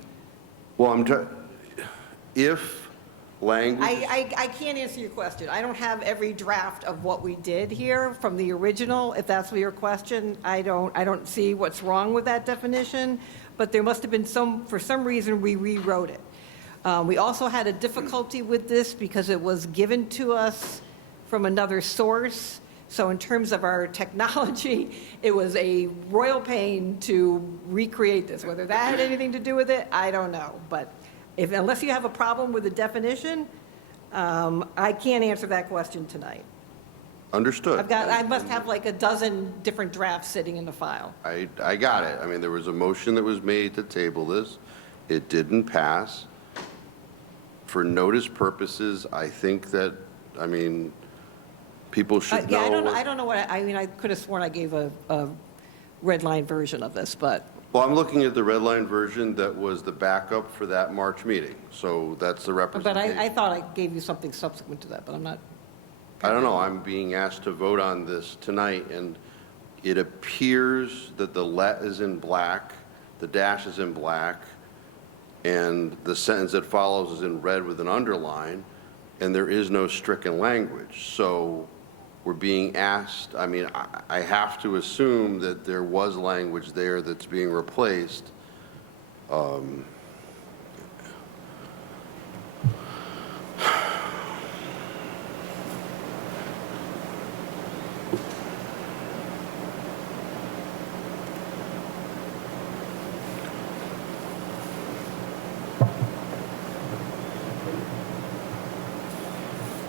Well, if language? I can't answer your question. I don't have every draft of what we did here from the original, if that's your question. I don't see what's wrong with that definition, but there must have been for some reason, we rewrote it. We also had a difficulty with this because it was given to us from another source. So in terms of our technology, it was a royal pain to recreate this. Whether that had anything to do with it, I don't know. But unless you have a problem with the definition, I can't answer that question tonight. Understood. I must have like a dozen different drafts sitting in the file. I got it. I mean, there was a motion that was made to table this. It didn't pass. For notice purposes, I think that, I mean, people should know. I don't know what, I mean, I could have sworn I gave a red line version of this, but. Well, I'm looking at the red line version that was the backup for that March meeting. So that's the But representation. I thought I gave you something subsequent to that, but I'm not. I don't know. I'm being asked to vote on this tonight, and it appears that the let is in black, the dash is in black, and the sentence that follows is in red with an underline, and there is no stricken language. So we're being asked, I mean, I have to assume that there was language there that's being replaced.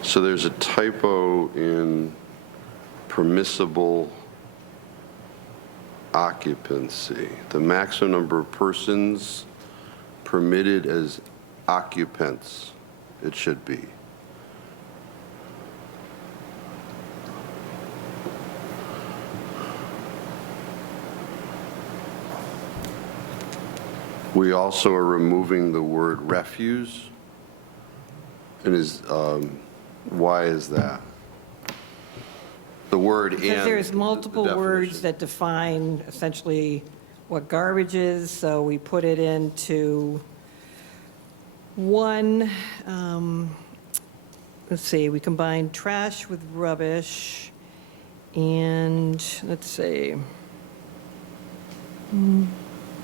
So there's a typo in permissible occupancy. The maximum number of persons permitted as occupants, it should be. We also are removing the word refuse. And why is that? The word and. Because there's multiple the words that define essentially what garbage is, so we put it into one, let's see, we combined trash with rubbish, and let's see.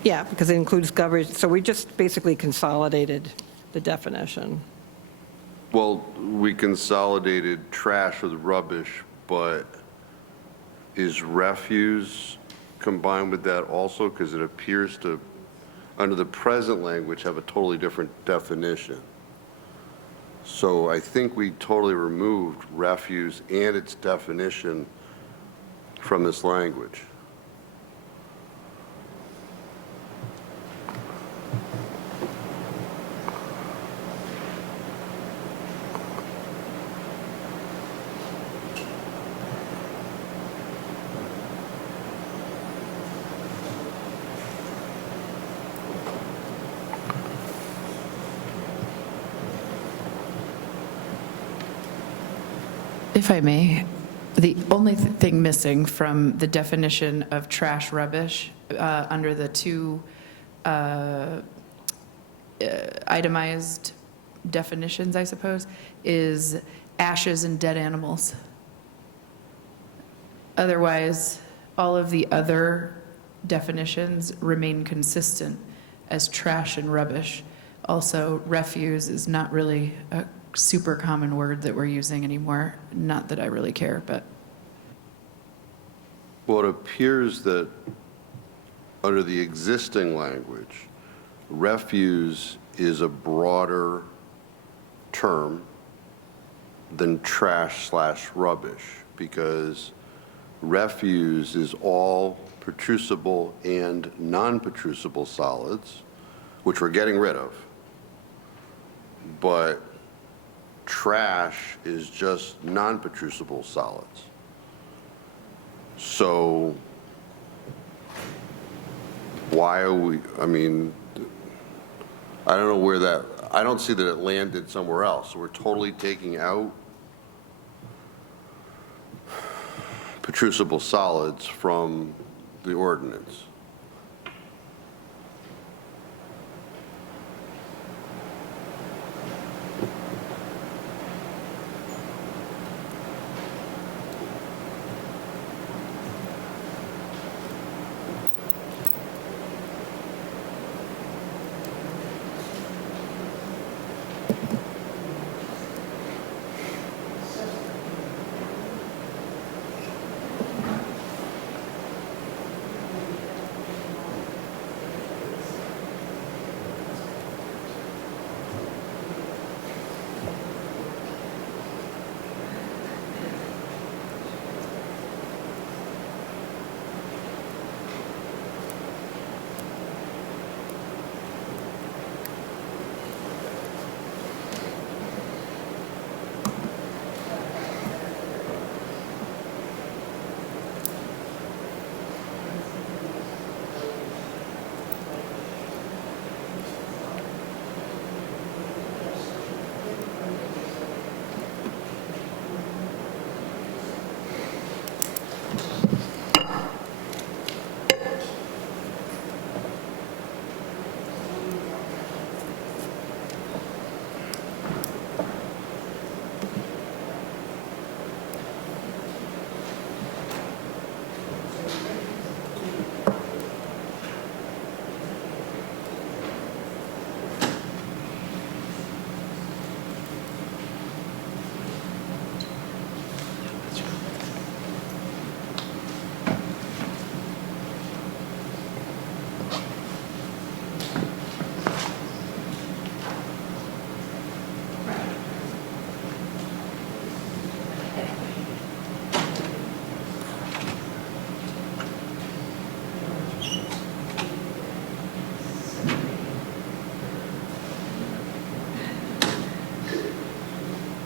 Yeah, because it includes garbage, so we just basically consolidated the definition. Well, we consolidated trash with rubbish, but is refuse combined with that also? Because it appears to, under the present language, have a totally different definition. So I think we totally removed refuse and its definition from this language. If I may, the only thing missing from the definition of trash rubbish under the two itemized definitions, I suppose, is ashes and dead animals. Otherwise, all of the other definitions remain consistent as trash and rubbish. Also, refuse is not really a super common word that we're using anymore. Not that I really care, but. Well, it appears that under the existing language, refuse is a broader term than trash/rubbish, because refuse is all protrusible and non-protrusible solids, which we're getting rid of. But trash is just non-protrusible solids. So why are we, I mean, I don't know where that, I don't see that it landed somewhere else. We're totally taking out protrusible solids from the ordinance.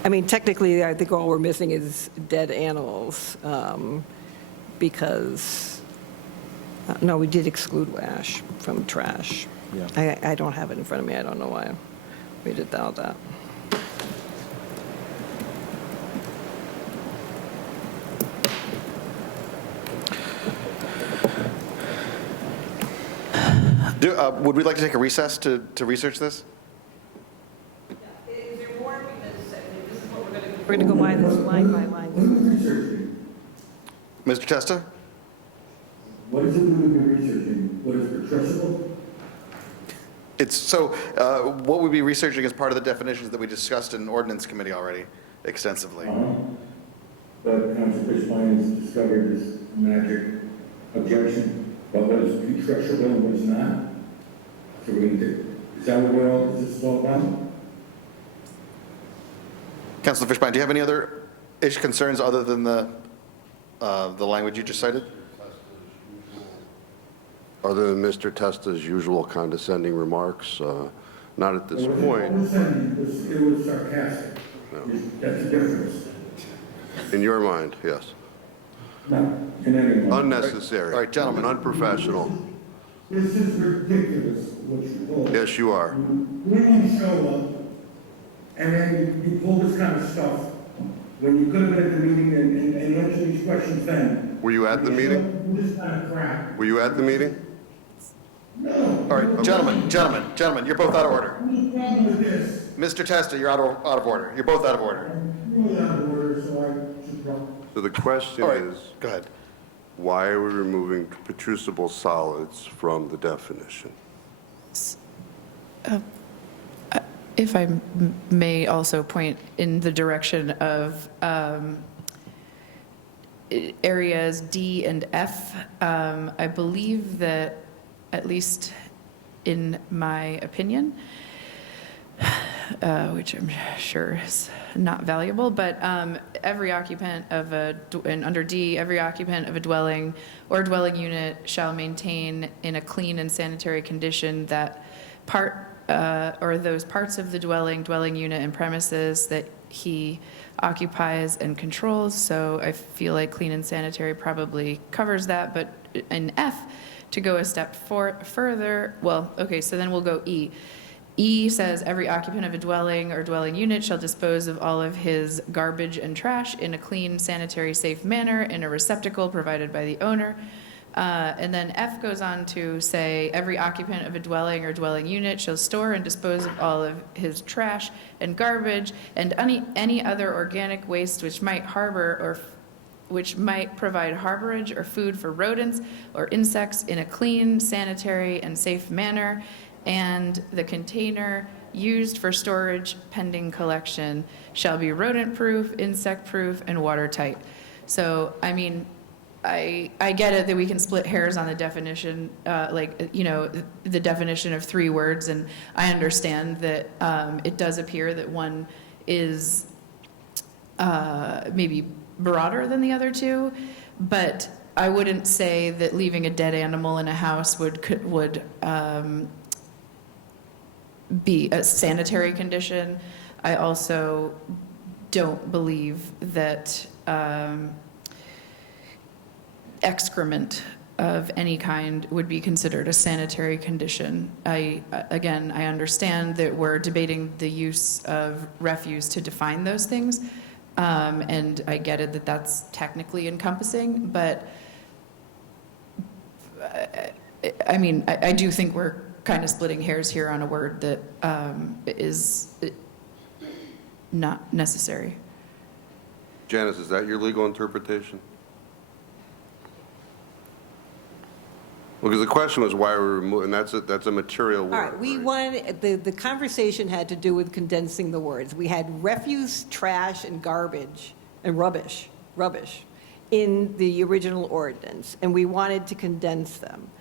I mean, technically, I think all we're missing is dead animals, because, no, we did exclude ash from trash. Yeah. I don't have it in front of me, I don't know why we did all that. Would we like to take a recess to research this? Is there more? Because this is what we're going to go by this line by line. Mr. Testa? What is it we've been researching? What is it, addressable? What we'd be researching is part of the definitions that we discussed in ordinance committee already extensively. But Council Fishbein has discovered this magic objection about what is addressable and what is not. So we're going to, is that what this is all about? Councilor Fishbein, do you have any other concerns other than the language you just cited? Other than Mr. Testa's usual condescending remarks, not at this point. It was sarcastic. That's the difference. In your mind, yes. No, in any way. Unnecessary. All right, gentlemen. Unprofessional. This is ridiculous, what you call it. Yes, you are. When you show up, and then you pull this kind of stuff, when you could have been at the meeting and answer these questions then. Were you at the meeting? This kind of crap. Were you at the meeting? No. All right, gentlemen, you're both out of order. What's the problem with this? Mr. Testa, you're out of order. You're both out of order. I'm really out of order, so I should drop. So the question All right, is, go ahead. why are we removing putrescible solids from the definition? If I may also point in the direction of areas D and F, I believe that, at least in my opinion, which I'm sure is not valuable, but every occupant of and under D, every occupant of a dwelling or dwelling unit shall maintain in a clean and sanitary condition that part or those parts of the dwelling unit, and premises that he occupies and controls. So I feel like clean and sanitary probably covers that, but in F, to go a step further, well, okay, so then we'll go E. E says every occupant of a dwelling or dwelling unit shall dispose of all of his garbage and trash in a clean, sanitary, safe manner in a receptacle provided by the owner. And then F goes on to say every occupant of a dwelling or dwelling unit shall store and dispose of all of his trash and garbage and any other organic waste which might harbor or which might provide harborage or food for rodents or insects in a clean, sanitary, and safe manner. And the container used for storage pending collection shall be rodent-proof, insect-proof, and watertight. So, I mean, I get it that we can split hairs on the definition, the definition of 3 words, and I understand that it does appear that one is maybe broader than the other 2, but I wouldn't say that leaving a dead animal in a house would be a sanitary condition. I also don't believe that excrement of any kind would be considered a sanitary condition. I understand that we're debating the use of refuse to define those things, and I get it that that's technically encompassing, but I mean, I do think we're kind of splitting hairs here on a word that is not necessary. Janice, is that your legal interpretation? Well, because the question was why we're removing, that's a material word. All right, we wanted, the conversation had to do with condensing the words. We had refuse, trash, and garbage, and rubbish in the original ordinance, and we wanted to condense them.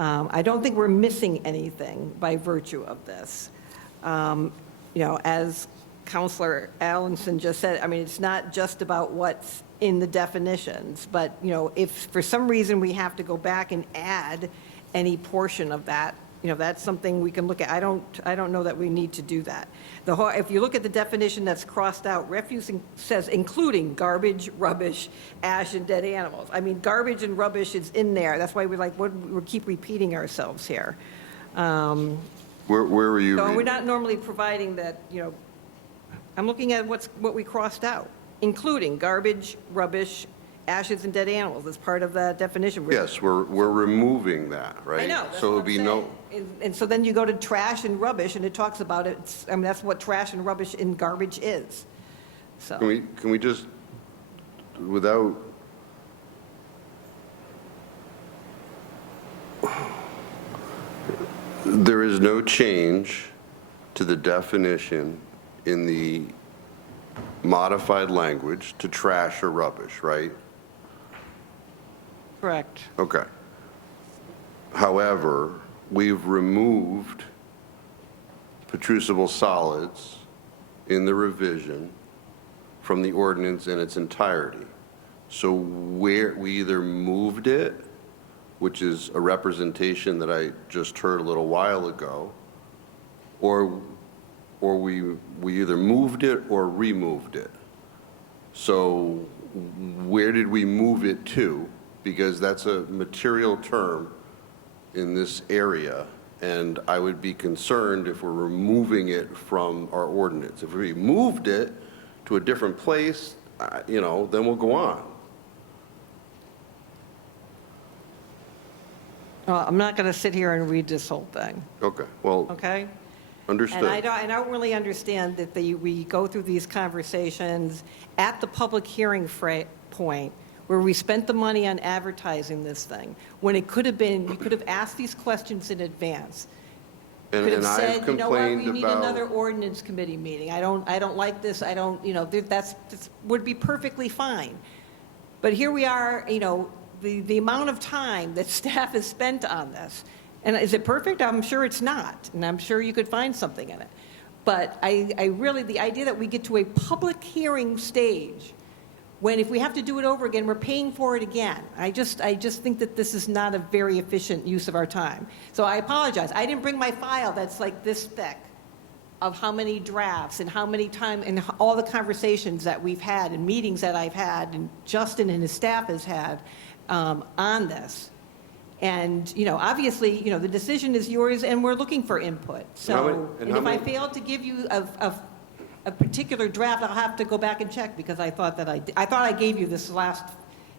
I don't think we're missing anything by virtue of this. As Councilor Allenson just said, I mean, it's not just about what's in the definitions, but, if for some reason we have to go back and add any portion of that that's something we can look at. I don't know that we need to do that. If you look at the definition that's crossed out, refuse says including garbage, rubbish, ash, and dead animals. I mean, garbage and rubbish is in there. That's why we keep repeating ourselves here. Where were you So we're reading? not normally providing that, I'm looking at what we crossed out, including garbage, rubbish, ashes, and dead animals as part of that definition. Yes, we're removing that, right? I know, that's So what it would I'm be no, saying. And so then you go to trash and rubbish, and it talks about it, that's what trash and rubbish and garbage is, so. can we just, without, there is no change to the definition in the modified language to trash or rubbish, right? Correct. Okay. However, we've removed putrescible solids in the revision from the ordinance in its entirety. So we either moved it, which is a representation that I just heard a little while ago, or we either moved it or removed it. So where did we move it to? Because that's a material term in this area, and I would be concerned if we're removing it from our ordinance. If we moved it to a different place, then we'll go on. I'm not going to sit here and read this whole thing, Okay, well, okay? understood. And I don't really understand that we go through these conversations at the public hearing point where we spent the money on advertising this thing, when it could have been, we could have asked these questions in advance. Could have And I've said, you know what, we complained need about. another ordinance committee meeting. I don't like this, that's would be perfectly fine. But here we are, the amount of time that staff has spent on this. And is it perfect? I'm sure it's not, and I'm sure you could find something in it. But I really, the idea that we get to a public hearing stage, when if we have to do it over again, we're paying for it again. I just think that this is not a very efficient use of our time. So I apologize. I didn't bring my file that's like this thick of how many drafts and how many time and all the conversations that we've had and meetings that I've had and Justin and his staff has had on this. And, obviously, the decision is yours and we're looking for input. So, and if I failed to give you a particular draft, I'll have to go back and check because I thought that I gave you this last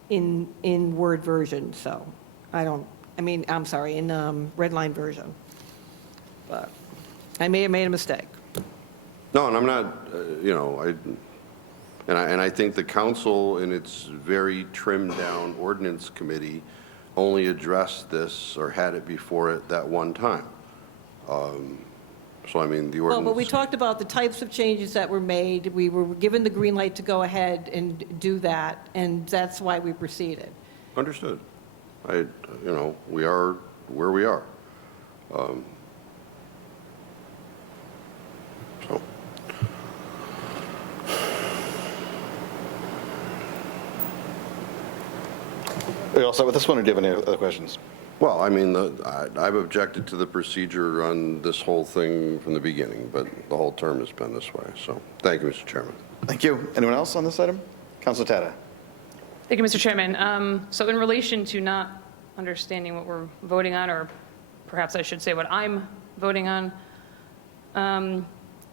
in Word version, so I'm sorry, in red line version. But I may have made a mistake. No, and I'm not, and I think the council in its very trimmed down ordinance committee only addressed this or had it before it that one time. So I mean, the ordinance. Well, but we talked about the types of changes that were made. We were given the green light to go ahead and do that, and that's why we proceeded. Understood. We are where we are. So. Are you all set with this one, or do you have any other questions? Well, I mean, I've objected to the procedure on this whole thing from the beginning, but the whole term has been this way. So thank you, Mr. Chairman. Thank you. Anyone else on this item? Councilor Tata. Thank you, Mr. Chairman. So in relation to not understanding what we're voting on, or perhaps I should say what I'm voting on,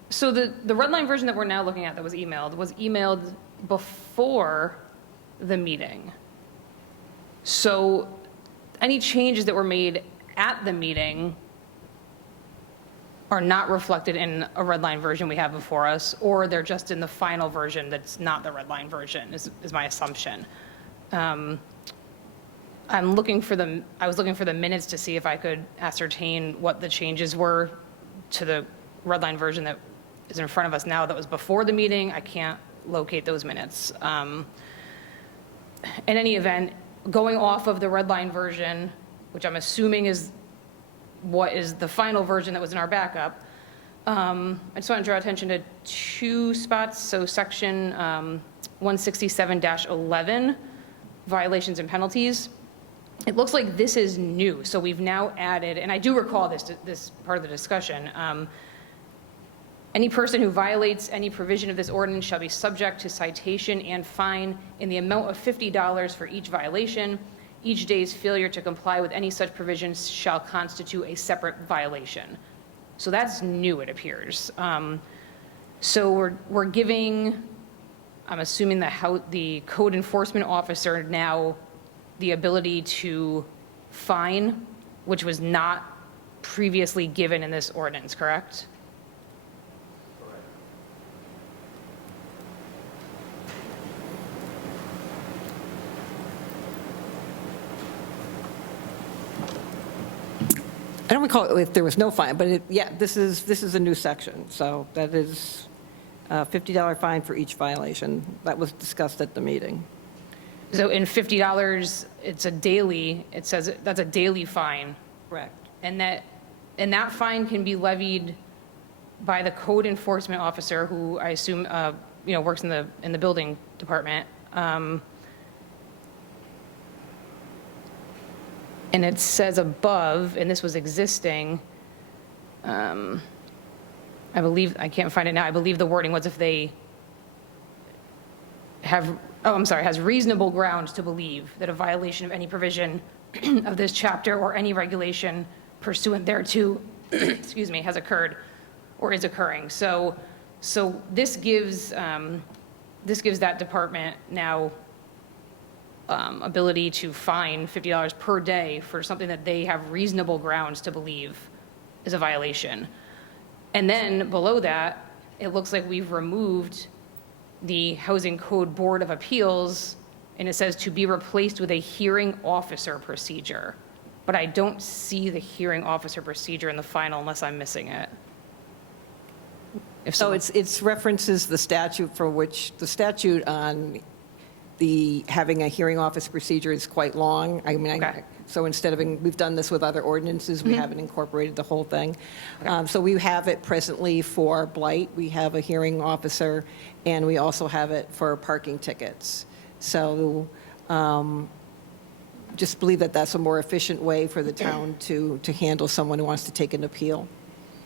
so the red line version that we're now looking at that was emailed before the meeting. So any changes that were made at the meeting are not reflected in a red line version we have before us, or they're just in the final version that's not the red line version, is my assumption. I was looking for the minutes to see if I could ascertain what the changes were to the red line version that is in front of us now that was before the meeting. I can't locate those minutes. In any event, going off of the red line version, which I'm assuming is what is the final version that was in our backup, I just want to draw attention to two spots. So section 167-11, violations and penalties. it looks like this is new, so we've now added, and I do recall this part of the discussion, any person who violates any provision of this ordinance shall be subject to citation and fine in the amount of $50 for each violation. Each day's failure to comply with any such provisions shall constitute a separate violation. So that's new, it appears. So we're giving, I'm assuming the code enforcement officer now the ability to fine, which was not previously given in this ordinance, correct? I don't recall if there was no fine, but yeah, this is a new section. So that is a $50 fine for each violation. That was discussed at the meeting. So in $50, it's a daily, it says that's a daily fine. Correct. And that fine can be levied by the code enforcement officer, who I assume, works in the building department. And it says above, and this was existing, I believe, I can't find it now, I believe the wording was if they has reasonable grounds to believe that a violation of any provision of this chapter or any regulation pursuant thereto, excuse me, has occurred or is occurring. So this gives that department now ability to fine $50 per day for something that they have reasonable grounds to believe is a violation. And then below that, it looks like we've removed the Housing Code Board of Appeals, and it says to be replaced with a hearing officer procedure. But I don't see the hearing officer procedure in the final unless I'm missing it. So it's references the statute for which, the statute on the having a hearing officer procedure is quite long. I mean, so instead of, we've done this with other ordinances, we haven't incorporated the whole thing. So we have it presently for blight. We have a hearing officer, and we also have it for parking tickets. So just believe that that's a more efficient way for the town to handle someone who wants to take an appeal.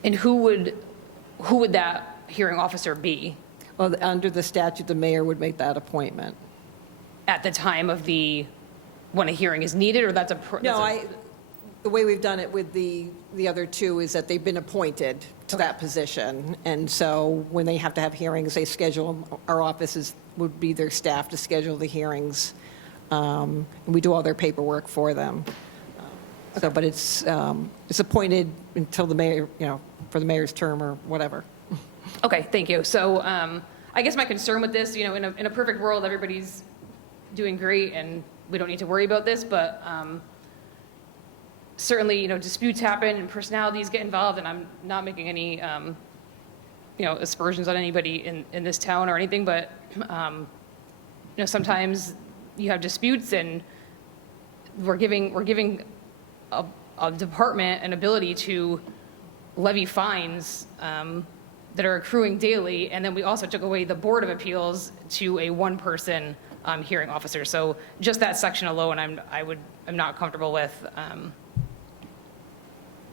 And who would that hearing officer be? Well, under the statute, the mayor would make that appointment. At the time of when a hearing is needed, or that's a... The way we've done it with the other two is that they've been appointed to that position. And so when they have to have hearings, they schedule them. Our offices would be their staff to schedule the hearings. And we do all their paperwork for them. So, but it's appointed until the mayor, for the mayor's term or whatever. Okay, thank you. So I guess my concern with this, in a perfect world, everybody's doing great and we don't need to worry about this, but certainly, disputes happen and personalities get involved, and I'm not making any, aspersions on anybody in this town or anything, but, sometimes you have disputes and we're giving a department an ability to levy fines that are accruing daily, and then we also took away the Board of Appeals to a one-person hearing officer. So just that section alone, I'm not comfortable with.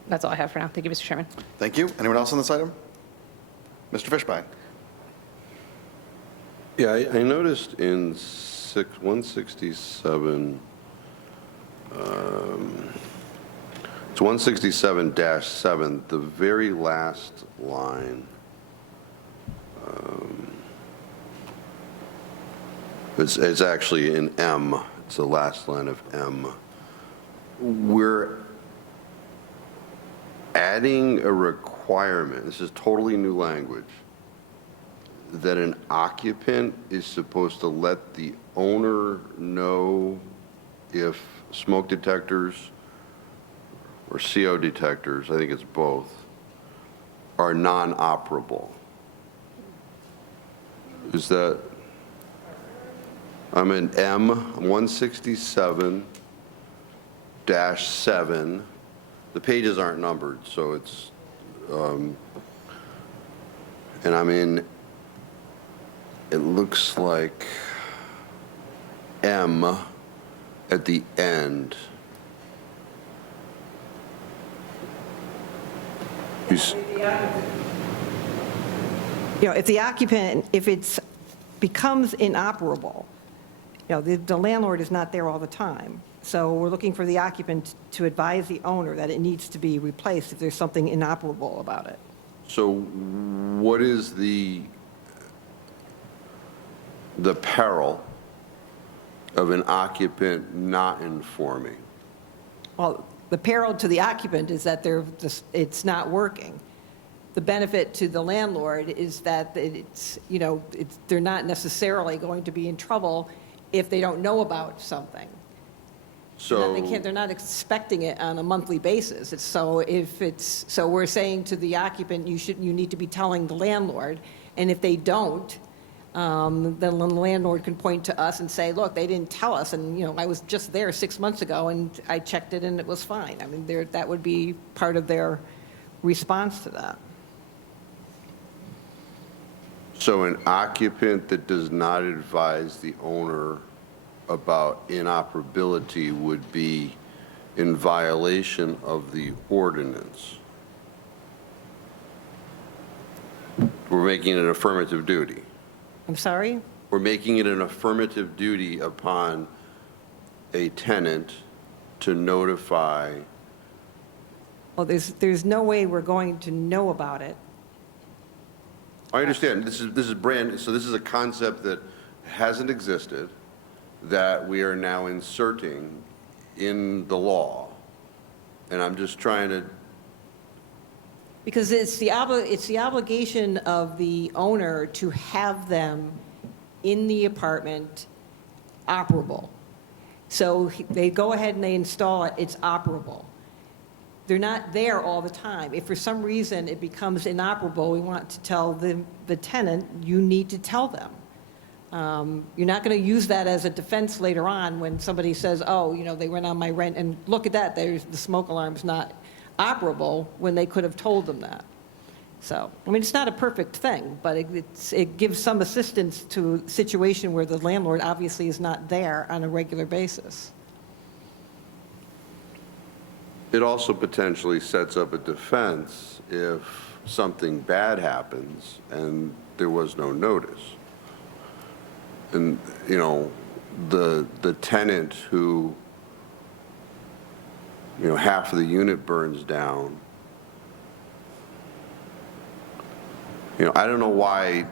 That's all I have for now. Thank you, Mr. Chairman. Thank you. Anyone else on this item? Mr. Fishbein? Yeah, I noticed in 167, it's 167-7, the very last line. It's actually in M. It's the last line of M. We're adding a requirement, this is totally new language, that an occupant is supposed to let the owner know if smoke detectors or CO detectors, I think it's both, are non-operable. Is that, I'm in M 167-7. The pages aren't numbered, so it's, and I'm in, it looks like M at the end. If the occupant, if it's becomes inoperable, the landlord is not there all the time. So we're looking for the occupant to advise the owner that it needs to be replaced if there's something inoperable about it. So what is the peril of an occupant not informing? Well, the peril to the occupant is that it's not working. The benefit to the landlord is that they're not necessarily going to be in trouble if they don't know about something. So They're not expecting it on a monthly basis. So we're saying to the occupant, you need to be telling the landlord, and if they don't, then the landlord can point to us and say, look, they didn't tell us, and I was just there 6 months ago and I checked it and it was fine. I mean, that would be part of their response to that. So an occupant that does not advise the owner about inoperability would be in violation of the ordinance. We're making it an affirmative duty. I'm sorry? We're making it an affirmative duty upon a tenant to notify. Well, there's no way we're going to know about it. I understand. This is brand, so this is a concept that hasn't existed, that we are now inserting in the law. And I'm just trying to. Because it's the obligation of the owner to have them in the apartment operable. So they go ahead and they install it, it's operable. They're not there all the time. If for some reason it becomes inoperable, we want to tell the tenant, you need to tell them. You're not going to use that as a defense later on when somebody says, oh, they went on my rent, and look at that, the smoke alarm's not operable, when they could have told them that. So, I mean, it's not a perfect thing, but it gives some assistance to a situation where the landlord obviously is not there on a regular basis. It also potentially sets up a defense if something bad happens and there was no notice. And, the tenant who, half of the unit burns down, I don't know why,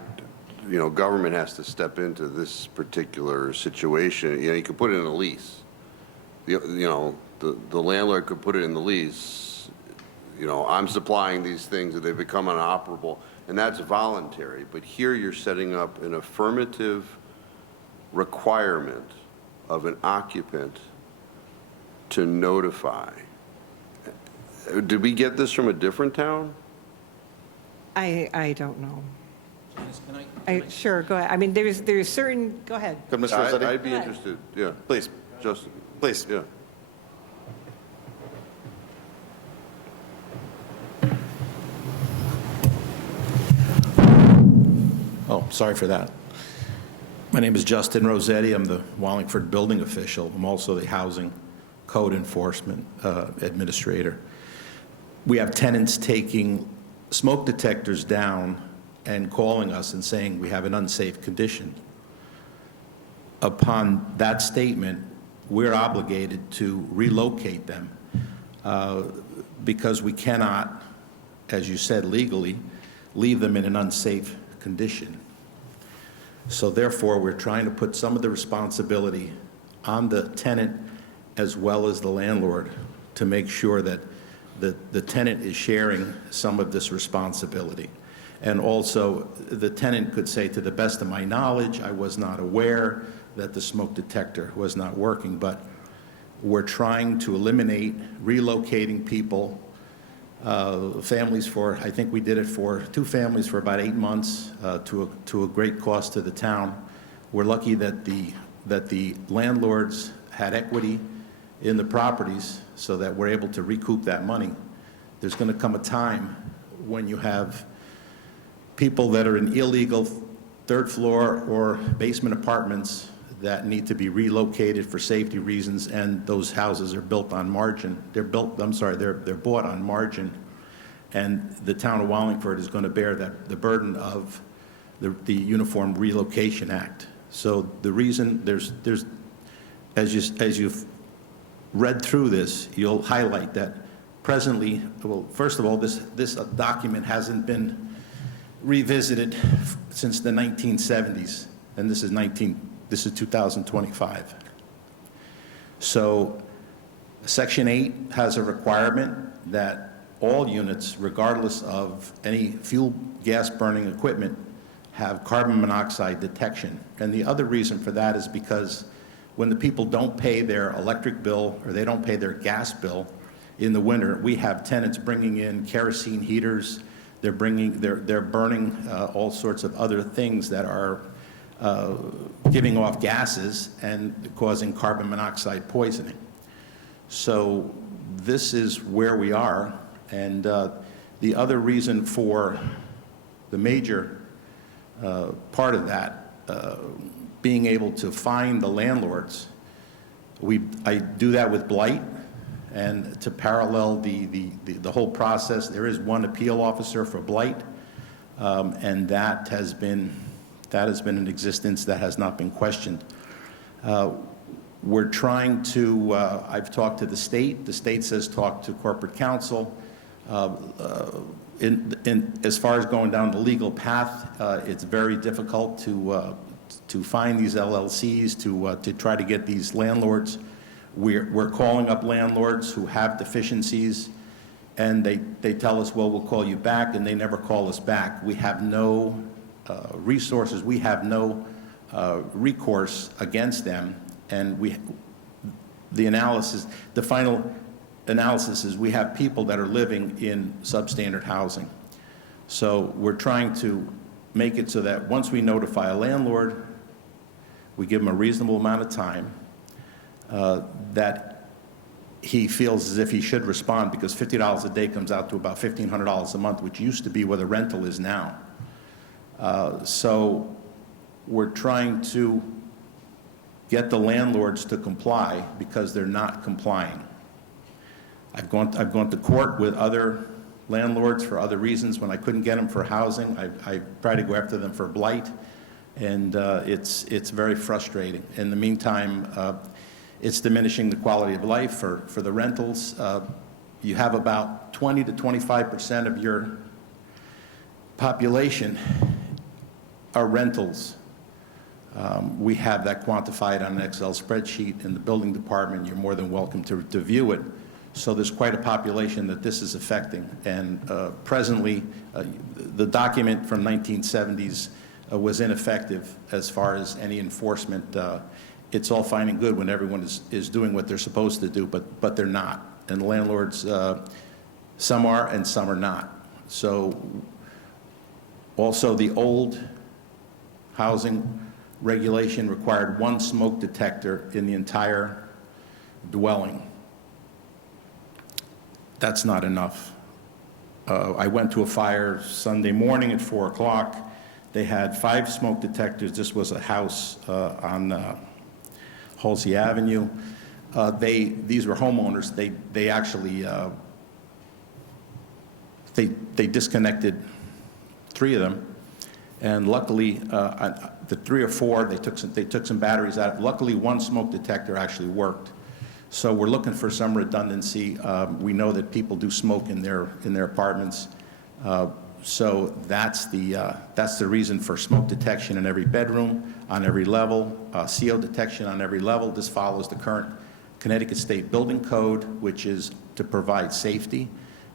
government has to step into this particular situation. You can put it in a lease. The landlord could put it in the lease, I'm supplying these things that they become inoperable, and that's voluntary. But here you're setting up an affirmative requirement of an occupant to notify. Did we get this from a different town? I don't know. Sure, go ahead. I mean, there's certain, go ahead. Good, Mr. Rossetti? I'd be interested, yeah. Please. Justin. Please. Yeah. Oh, sorry for that. My name is Justin Rossetti. I'm the Wallingford building official. I'm also the housing code enforcement administrator. We have tenants taking smoke detectors down and calling us and saying we have an unsafe condition. Upon that statement, we're obligated to relocate them because we cannot, as you said legally, leave them in an unsafe condition. So therefore, we're trying to put some of the responsibility on the tenant as well as the landlord to make sure that the tenant is sharing some of this responsibility. And also, the tenant could say, to the best of my knowledge, I was not aware that the smoke detector was not working, but we're trying to eliminate relocating people, families for, I think we did it for 2 families for about 8 months to a great cost to the town. We're lucky that the landlords had equity in the properties so that we're able to recoup that money. There's going to come a time when you have people that are in illegal 3rd floor or basement apartments that need to be relocated for safety reasons, and those houses are built on margin. They're bought on margin, and the town of Wallingford is going to bear the burden of the Uniform Relocation Act. So the reason as you've read through this, you'll highlight that presently, well, first of all, this document hasn't been revisited since the 1970s, and this is 2025. So Section 8 has a requirement that all units, regardless of any fuel gas burning equipment, have carbon monoxide detection. And the other reason for that is because when the people don't pay their electric bill or they don't pay their gas bill in the winter, we have tenants bringing in kerosene heaters. They're burning all sorts of other things that are giving off gases and causing carbon monoxide poisoning. So this is where we are. And the other reason for the major part of that, being able to find the landlords, I do that with blight. And to parallel the whole process, there is one appeal officer for blight, and that has been in existence. That has not been questioned. We're trying to, I've talked to the state says talk to corporate counsel. As far as going down the legal path, it's very difficult to find these LLCs, to try to get these landlords. We're calling up landlords who have deficiencies, and they tell us, well, we'll call you back, and they never call us back. We have no resources. We have no recourse against them, and the final analysis is we have people that are living in substandard housing. So we're trying to make it so that once we notify a landlord, we give him a reasonable amount of time, that he feels as if he should respond, because $50 a day comes out to about $1,500 a month, which used to be where the rental is now. So we're trying to get the landlords to comply because they're not complying. I've gone to court with other landlords for other reasons. When I couldn't get them for housing, I tried to go after them for blight, and it's very frustrating. In the meantime, it's diminishing the quality of life for the rentals. You have about 20 to 25% of your population are rentals. We have that quantified on an Excel spreadsheet in the building department. You're more than welcome to view it. So there's quite a population that this is affecting. And presently, the document from 1970s was ineffective as far as any enforcement. It's all fine and good when everyone is doing what they're supposed to do, but they're not. And landlords, some are and some are not. So also the old housing regulation required one smoke detector in the entire dwelling. That's not enough. I went to a fire Sunday morning at 4 o'clock. They had 5 smoke detectors. This was a house on Halsey Avenue. These were homeowners. They actually they disconnected 3 of them, and luckily the 3 or 4 they took some batteries out. Luckily, one smoke detector actually worked. So we're looking for some redundancy. We know that people do smoke in their apartments. So that's the reason for smoke detection in every bedroom, on every level, CO detection on every level. This follows the current Connecticut State Building Code, which is to provide safety.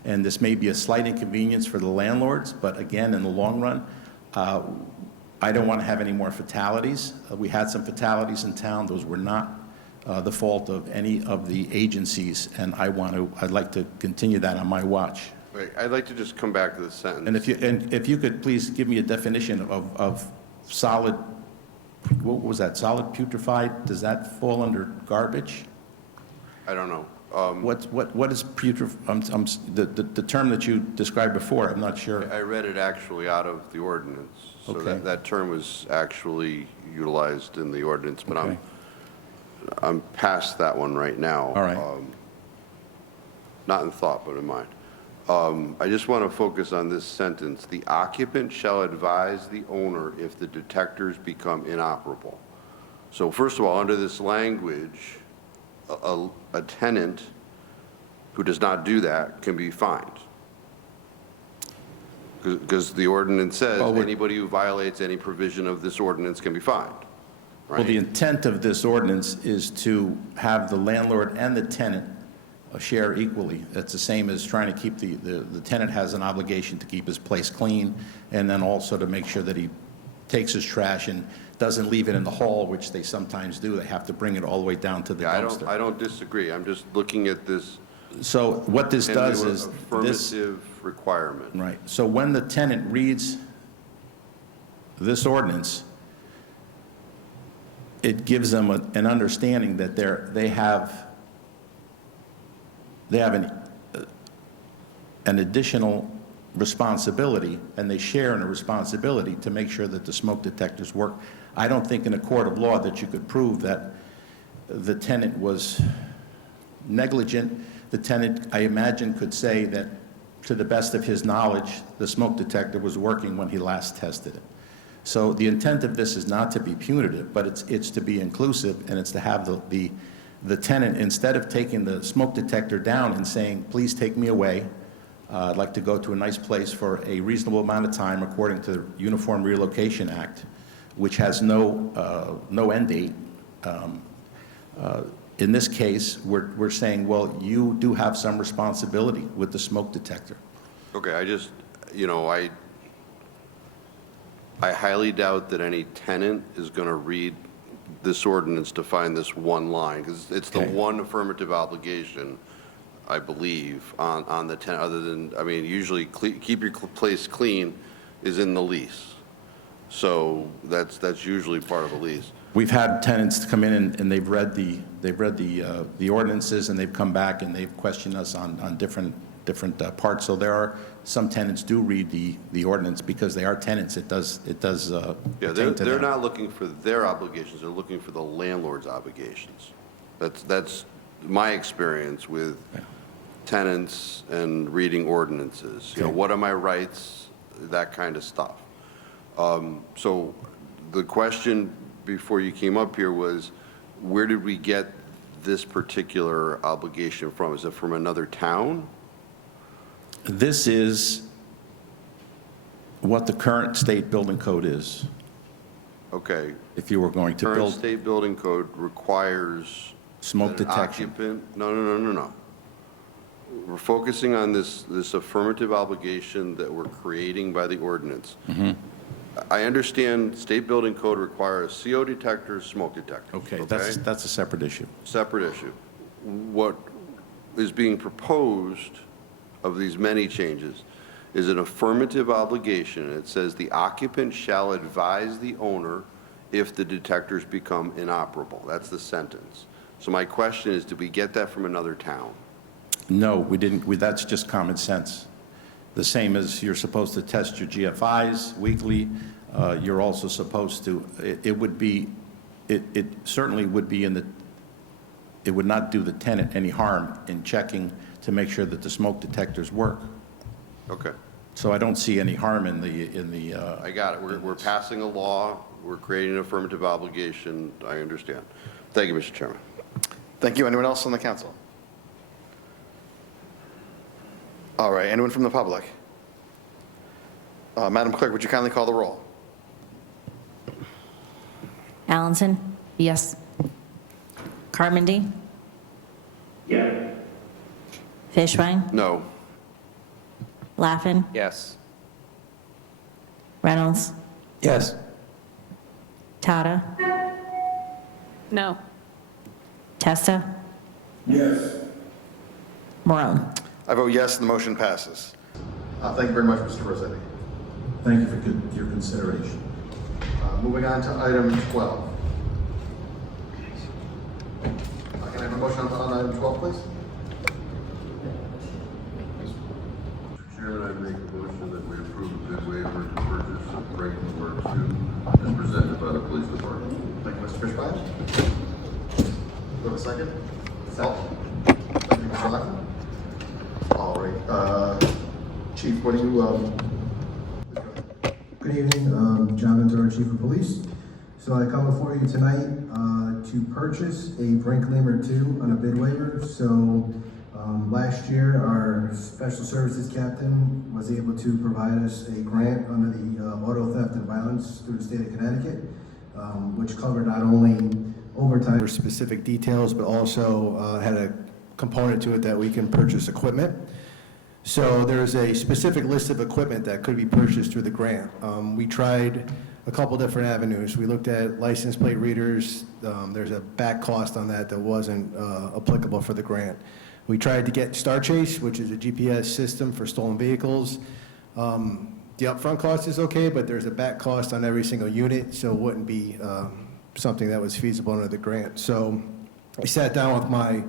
And this may be a slight inconvenience for the landlords, but again, in the long run, I don't want to have any more fatalities. We had some fatalities in town. Those were not the fault of any of the agencies, and I'd like to continue that on my watch. Wait, I'd like to just come back to the sentence. And if you could please give me a definition of solid, what was that, solid putrefied? Does that fall under garbage? I don't know. What is putrefied? The term that you described before, I'm not sure. I read it actually out of the ordinance. So Okay. that term was actually utilized in the ordinance, but Okay. I'm past that one right now. All right. Not in thought, but in mind. I just want to focus on this sentence. The occupant shall advise the owner if the detectors become inoperable. So first of all, under this language, a tenant who does not do that can be fined. Because the ordinance says anybody who violates any provision of this ordinance can be fined. Right? Well, the intent of this ordinance is to have the landlord and the tenant share equally. That's the same as trying to keep the tenant has an obligation to keep his place clean, and then also to make sure that he takes his trash and doesn't leave it in the hall, which they sometimes do. They have to bring it all the way down to the dumpster. I don't disagree. I'm just looking at this. So what this does is affirmative requirement. Right. So when the tenant reads this ordinance, it gives them an understanding that they have an additional responsibility, and they share in a responsibility to make sure that the smoke detectors work. I don't think in a court of law that you could prove that the tenant was negligent. The tenant, I imagine, could say that to the best of his knowledge, the smoke detector was working when he last tested it. So the intent of this is not to be punitive, but it's to be inclusive, and it's to have the tenant, instead of taking the smoke detector down and saying, please take me away, I'd like to go to a nice place for a reasonable amount of time according to the Uniform Relocation Act, which has no end date. In this case, we're saying, well, you do have some responsibility with the smoke detector. Okay, I just, I highly doubt that any tenant is going to read this ordinance to find this one line, because it's the one affirmative obligation, I believe, on the tenant, other than, usually keep your place clean is in the lease. So that's usually part of a lease. We've had tenants come in and they've read the ordinances, and they've come back and they've questioned us on different parts. So there are some tenants do read the ordinance because they are tenants. It does Yeah, they're not looking for their obligations. They're looking for the landlord's obligations. That's my experience with tenants and reading ordinances. What are my rights? That kind of stuff. So the question before you came up here was, where did we get this particular obligation from? Is it from another town? This is what the current state building code is. Okay. If you were going to build. Current state building code requires smoke that an detection. Occupant, no. We're focusing on this affirmative obligation that we're creating by the ordinance. Mm-hmm. I understand state building code requires CO detectors, smoke detectors. Okay, that's a separate issue. Separate issue. What is being proposed of these many changes is an affirmative obligation. It says the occupant shall advise the owner if the detectors become inoperable. That's the sentence. So my question is, did we get that from another town? No, we didn't. That's just common sense. The same as you're supposed to test your GFIs weekly. You're also supposed to, it certainly would be it would not do the tenant any harm in checking to make sure that the smoke detectors work. Okay. So I don't see any harm in the. I got it. We're passing a law. We're creating an affirmative obligation. I understand. Thank you, Mr. Chairman. Thank you. Anyone else on the council? All right, anyone from the public? Madam Clerk, would you kindly call the roll? Allenson? Yes. Carmody? Yes. Fishbein? No. Laffin? Yes. Reynolds? Yes. Tata? No. Testa? Yes. Morone? I vote yes, and the motion passes. Thank you very much, Mr. Rossetti. Thank you for your consideration. Moving on to item 12. Can I have a motion on item 12, please? Mr. Chairman, I make a motion that we approve a bid waiver to purchase of Franklin Work 2 as presented by the police department. Thank you, Mr. Fishbein. Do you have a second? Second. Thank you, Mr. Laffin. All right. Chief, what do you, Good evening, John Ventura, Chief of Police. So I come before you tonight to purchase a Brink Lemur 2 on a bid waiver. So last year, our Special Services Captain was able to provide us a grant under the Auto Theft and Violence through the state of Connecticut, which covered not only overtime for specific details, but also had a component to it that we can purchase equipment. So there's a specific list of equipment that could be purchased through the grant. We tried a couple different avenues. We looked at license plate readers. There's a back cost on that wasn't applicable for the grant. We tried to get Star Chase, which is a GPS system for stolen vehicles. The upfront cost is okay, but there's a back cost on every single unit, so it wouldn't be something that was feasible under the grant. So I sat down with my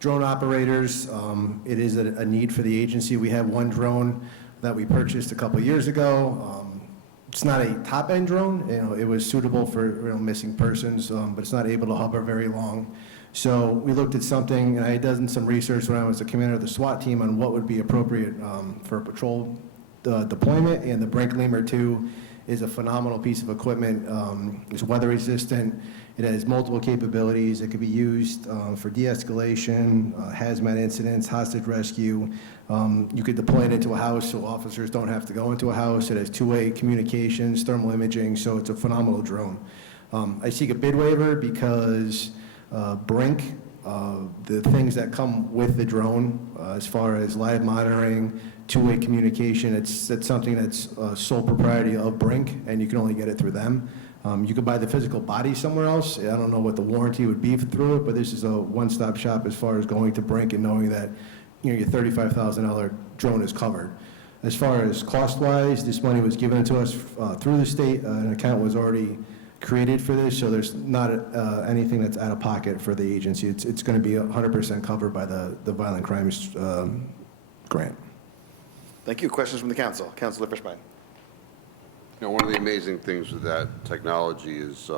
drone operators. It is a need for the agency. We have one drone that we purchased a couple years ago. It's not a top-end drone. It was suitable for missing persons, but it's not able to hover very long. So we looked at something, and I had done some research when I was the commander of the SWAT team on what would be appropriate for a patrol deployment, and the Brink Lemur 2 is a phenomenal piece of equipment. It's weather resistant. It has multiple capabilities. It could be used for de-escalation, hazmat incidents, hostage rescue. You could deploy it into a house so officers don't have to go into a house. It has two-way communications, thermal imaging, so it's a phenomenal drone. I seek a bid waiver because Brink, the things that come with the drone, as far as live monitoring, two-way communication, it's something that's sole propriety of Brink, and you can only get it through them. You could buy the physical body somewhere else. I don't know what the warranty would be through it, but this is a one-stop shop as far as going to Brink and knowing that your $35,000 drone is covered. As far as cost-wise, this money was given to us through the state. An account was already created for this, so there's not anything that's out of pocket for the agency. It's going to be 100% covered by the Violent Crimes grant. thank you. Questions from the council? Councilor Fishbein. One of the amazing things with that technology is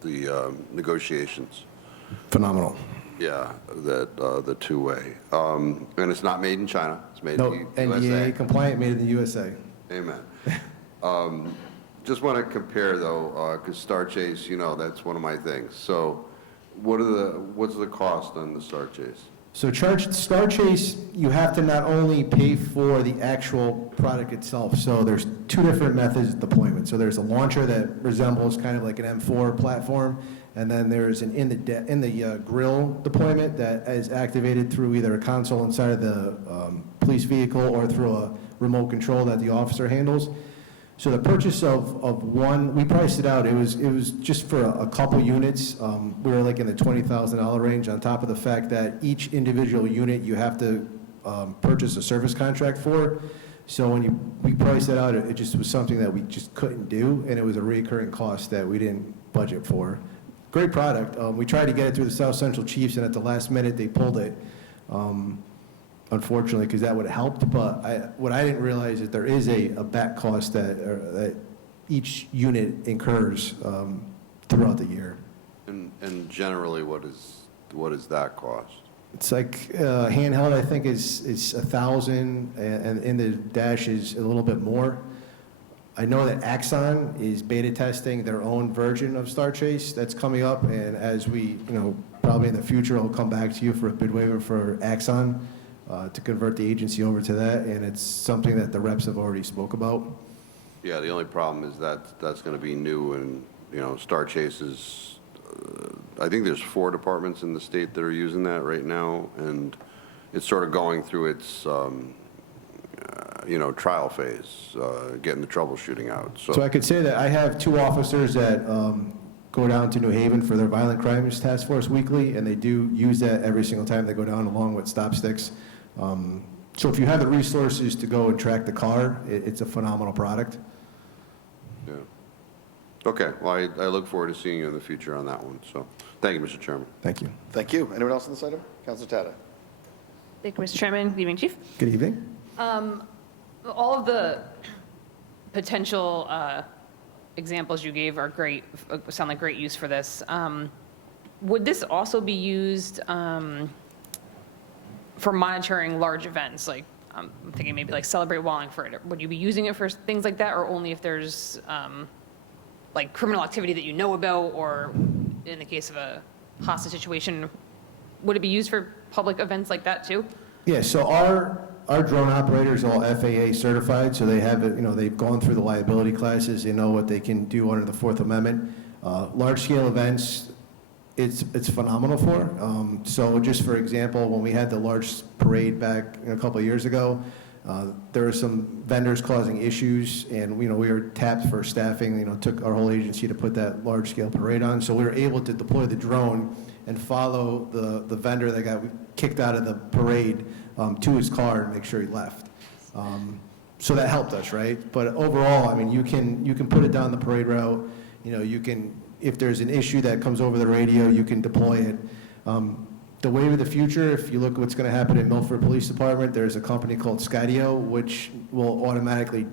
the negotiations. Phenomenal. Yeah, the two-way. And it's not made in China. It's made No, in the USA. NDA compliant, made in the USA. Amen. Just want to compare, though, because Star Chase, that's one of my things. So what's the cost on the Star Chase? So Star Chase, you have to not only pay for the actual product itself, so there's two different methods of deployment. So there's a launcher that resembles kind of like an M4 platform, and then there's an in the grill deployment that is activated through either a console inside of the police vehicle or through a remote control that the officer handles. So the purchase of one, we priced it out. It was just for a couple units. We were like in the $20,000 range. On top of the fact that each individual unit you have to purchase a service contract for. So when we priced it out, it just was something that we just couldn't do, and it was a recurring cost that we didn't budget for. Great product. We tried to get it through the South Central Chiefs, and at the last minute they pulled it. Unfortunately, because that would have helped, but what I didn't realize is there is a back cost that each unit incurs throughout the year. And generally, what is that cost? It's like handheld, I think, is $1,000, and in the dash is a little bit more. I know that Axon is beta testing their own version of Star Chase that's coming up, and as we, probably in the future, I'll come back to you for a bid waiver for Axon. To convert the agency over to that, and it's something that the reps have already spoke about. Yeah, the only problem is that's going to be new, and Star Chase is, I think there's 4 departments in the state that are using that right now, and it's sort of going through its, trial phase, getting the troubleshooting out. So I could say that I have 2 officers that go down to New Haven for their Violent Crimes Task Force weekly, and they do use that every single time they go down, along with stop sticks. So if you have the resources to go and track the car, it's a phenomenal product. Yeah. Okay, well, I look forward to seeing you in the future on that one. So thank you, Mr. Chairman. Thank you. Thank you. Anyone else on this item? Councilor Tata. Thank you, Mr. Chairman. Good evening, Chief. Good evening. All of the potential examples you gave are great, sound like great use for this. Would this also be used for monitoring large events? Like, I'm thinking maybe like Celebrate Wallingford, would you be using it for things like that, or only if there's like criminal activity that you know about, or in the case of a hostage situation, would it be used for public events like that too? Yeah, so our drone operators are all FAA certified, so they have, they've gone through the liability classes, they know what they can do under the Fourth Amendment. Large-scale events, it's phenomenal for. So just for example, when we had the large parade back a couple of years ago, there were some vendors causing issues, and we were tapped for staffing. Took our whole agency to put that large-scale parade on. So we were able to deploy the drone and follow the vendor that got kicked out of the parade to his car and make sure he left. So that helped us, right? But overall, I mean, you can put it down the parade route. You can, if there's an issue that comes over the radio, you can deploy it. The wave of the future, if you look at what's going to happen in Milford Police Department, there's a company called Schaniel, which will automatically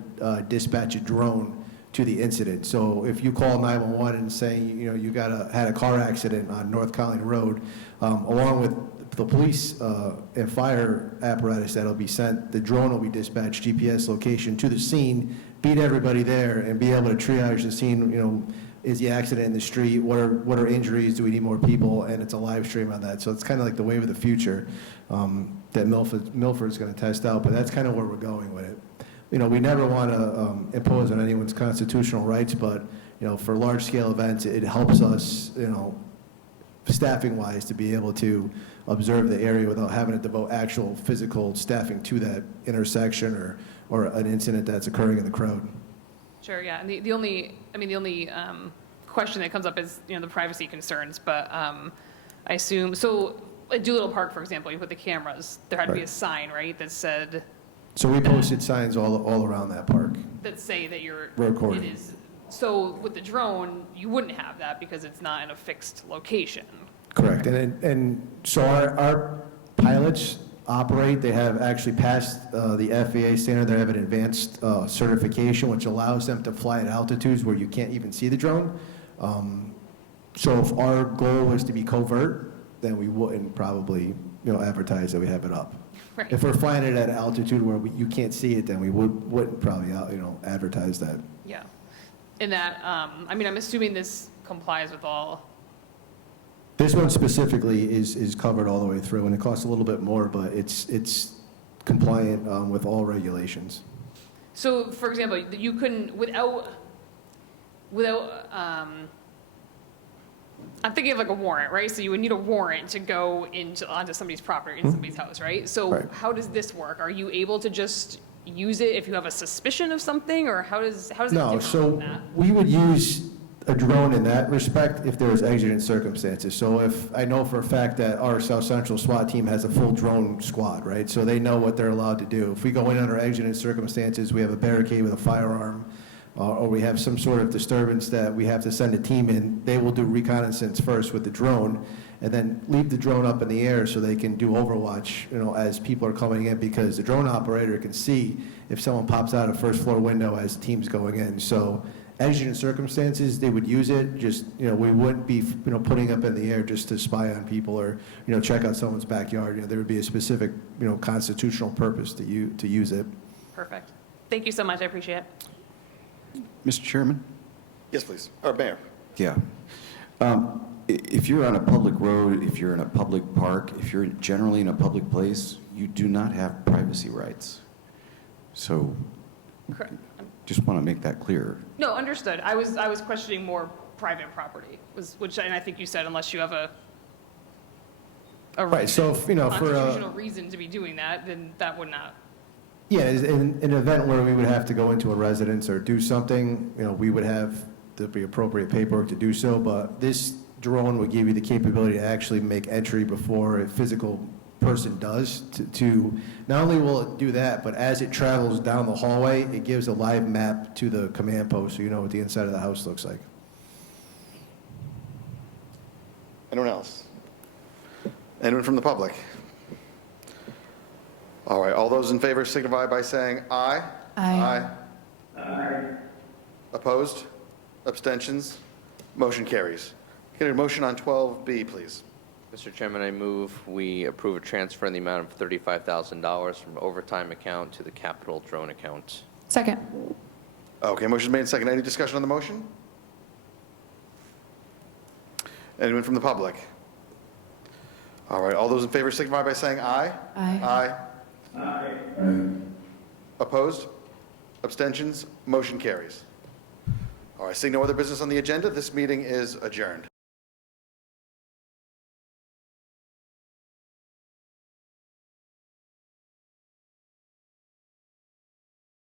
dispatch a drone to the incident. So if you call 911 and say, you had a car accident on North Colony Road, along with the police and fire apparatus that'll be sent, the drone will be dispatched GPS location to the scene, beat everybody there, and be able to triage the scene. Is the accident in the street? What are injuries? Do we need more people? And it's a live stream on that. So it's kind of like the wave of the future that Milford's going to test out. But that's kind of where we're going with it. We never want to impose on anyone's constitutional rights, but for large-scale events, it helps us, staffing-wise, to be able to observe the area without having to devote actual physical staffing to that intersection or an incident that's occurring in the crowd. Sure, yeah, and the only question that comes up is, the privacy concerns, but I assume, so at Doolittle Park, for example, you put the cameras, there had to be a sign, right, that said... So we posted signs all around that park. That say that you're... Recording. It is, so with the drone, you wouldn't have that because it's not in a fixed location. Correct, and so our pilots operate, they have actually passed the FAA standard, they have an advanced certification, which allows them to fly at altitudes where you can't even see the drone. So if our goal was to be covert, then we wouldn't probably, advertise that we have it up. Right. If we're flying it at an altitude where you can't see it, then we wouldn't probably, advertise that. Yeah. In that, I'm assuming this complies with all... This one specifically is covered all the way through, and it costs a little bit more, but it's compliant with all regulations. So, for example, you couldn't, without I'm thinking of like a warrant, right? So you would need a warrant to go onto somebody's property, in somebody's house, right? So Right. How does this work? Are you able to just use it if you have a suspicion of something, or how does it differ No, from so that? we would use a drone in that respect if there was exigent circumstances. So if I know for a fact that our South Central SWAT team has a full drone squad, right? So they know what they're allowed to do. If we go in under exigent circumstances, we have a barricade with a firearm, or we have some sort of disturbance that we have to send a team in, they will do reconnaissance first with the drone, and then leave the drone up in the air so they can do overwatch, as people are coming in, because the drone operator can see if someone pops out a first floor window as the team's going in. So exigent circumstances, they would use it, just, we wouldn't be, putting up in the air just to spy on people or, check out someone's backyard. There would be a specific, constitutional purpose to use it. Perfect. Thank you so much. I appreciate it. Mr. Chairman? Yes, please. Or Mayor. Yeah. If you're on a public road, if you're in a public park, if you're generally in a public place, you do not have privacy rights. So Correct. just want to make that clear. No, understood. I was questioning more private property, and I think you said unless you have a Right, so, if, constitutional reason to be doing that, then that would not. Yeah, in an event where we would have to go into a residence or do something, we would have the appropriate paperwork to do so, but this drone would give you the capability to actually make entry before a physical person does, to not only will it do that, but as it travels down the hallway, it gives a live map to the command post, so you know what the inside of the house looks like. Anyone else? Anyone from the public? All right, all those in favor signify by saying aye. Aye. Aye. Opposed? Abstentions? Motion carries. Can I get a motion on 12B, please? Mr. Chairman, I move we approve a transfer in the amount of $35,000 from overtime account to the capital drone account. Second. Okay, motion made and second. Any discussion on the motion? Anyone from the public? All right, all those in favor signify by saying aye. Aye. Aye. Opposed? Abstentions? Motion carries. All right, seeing no other business on the agenda, this meeting is adjourned.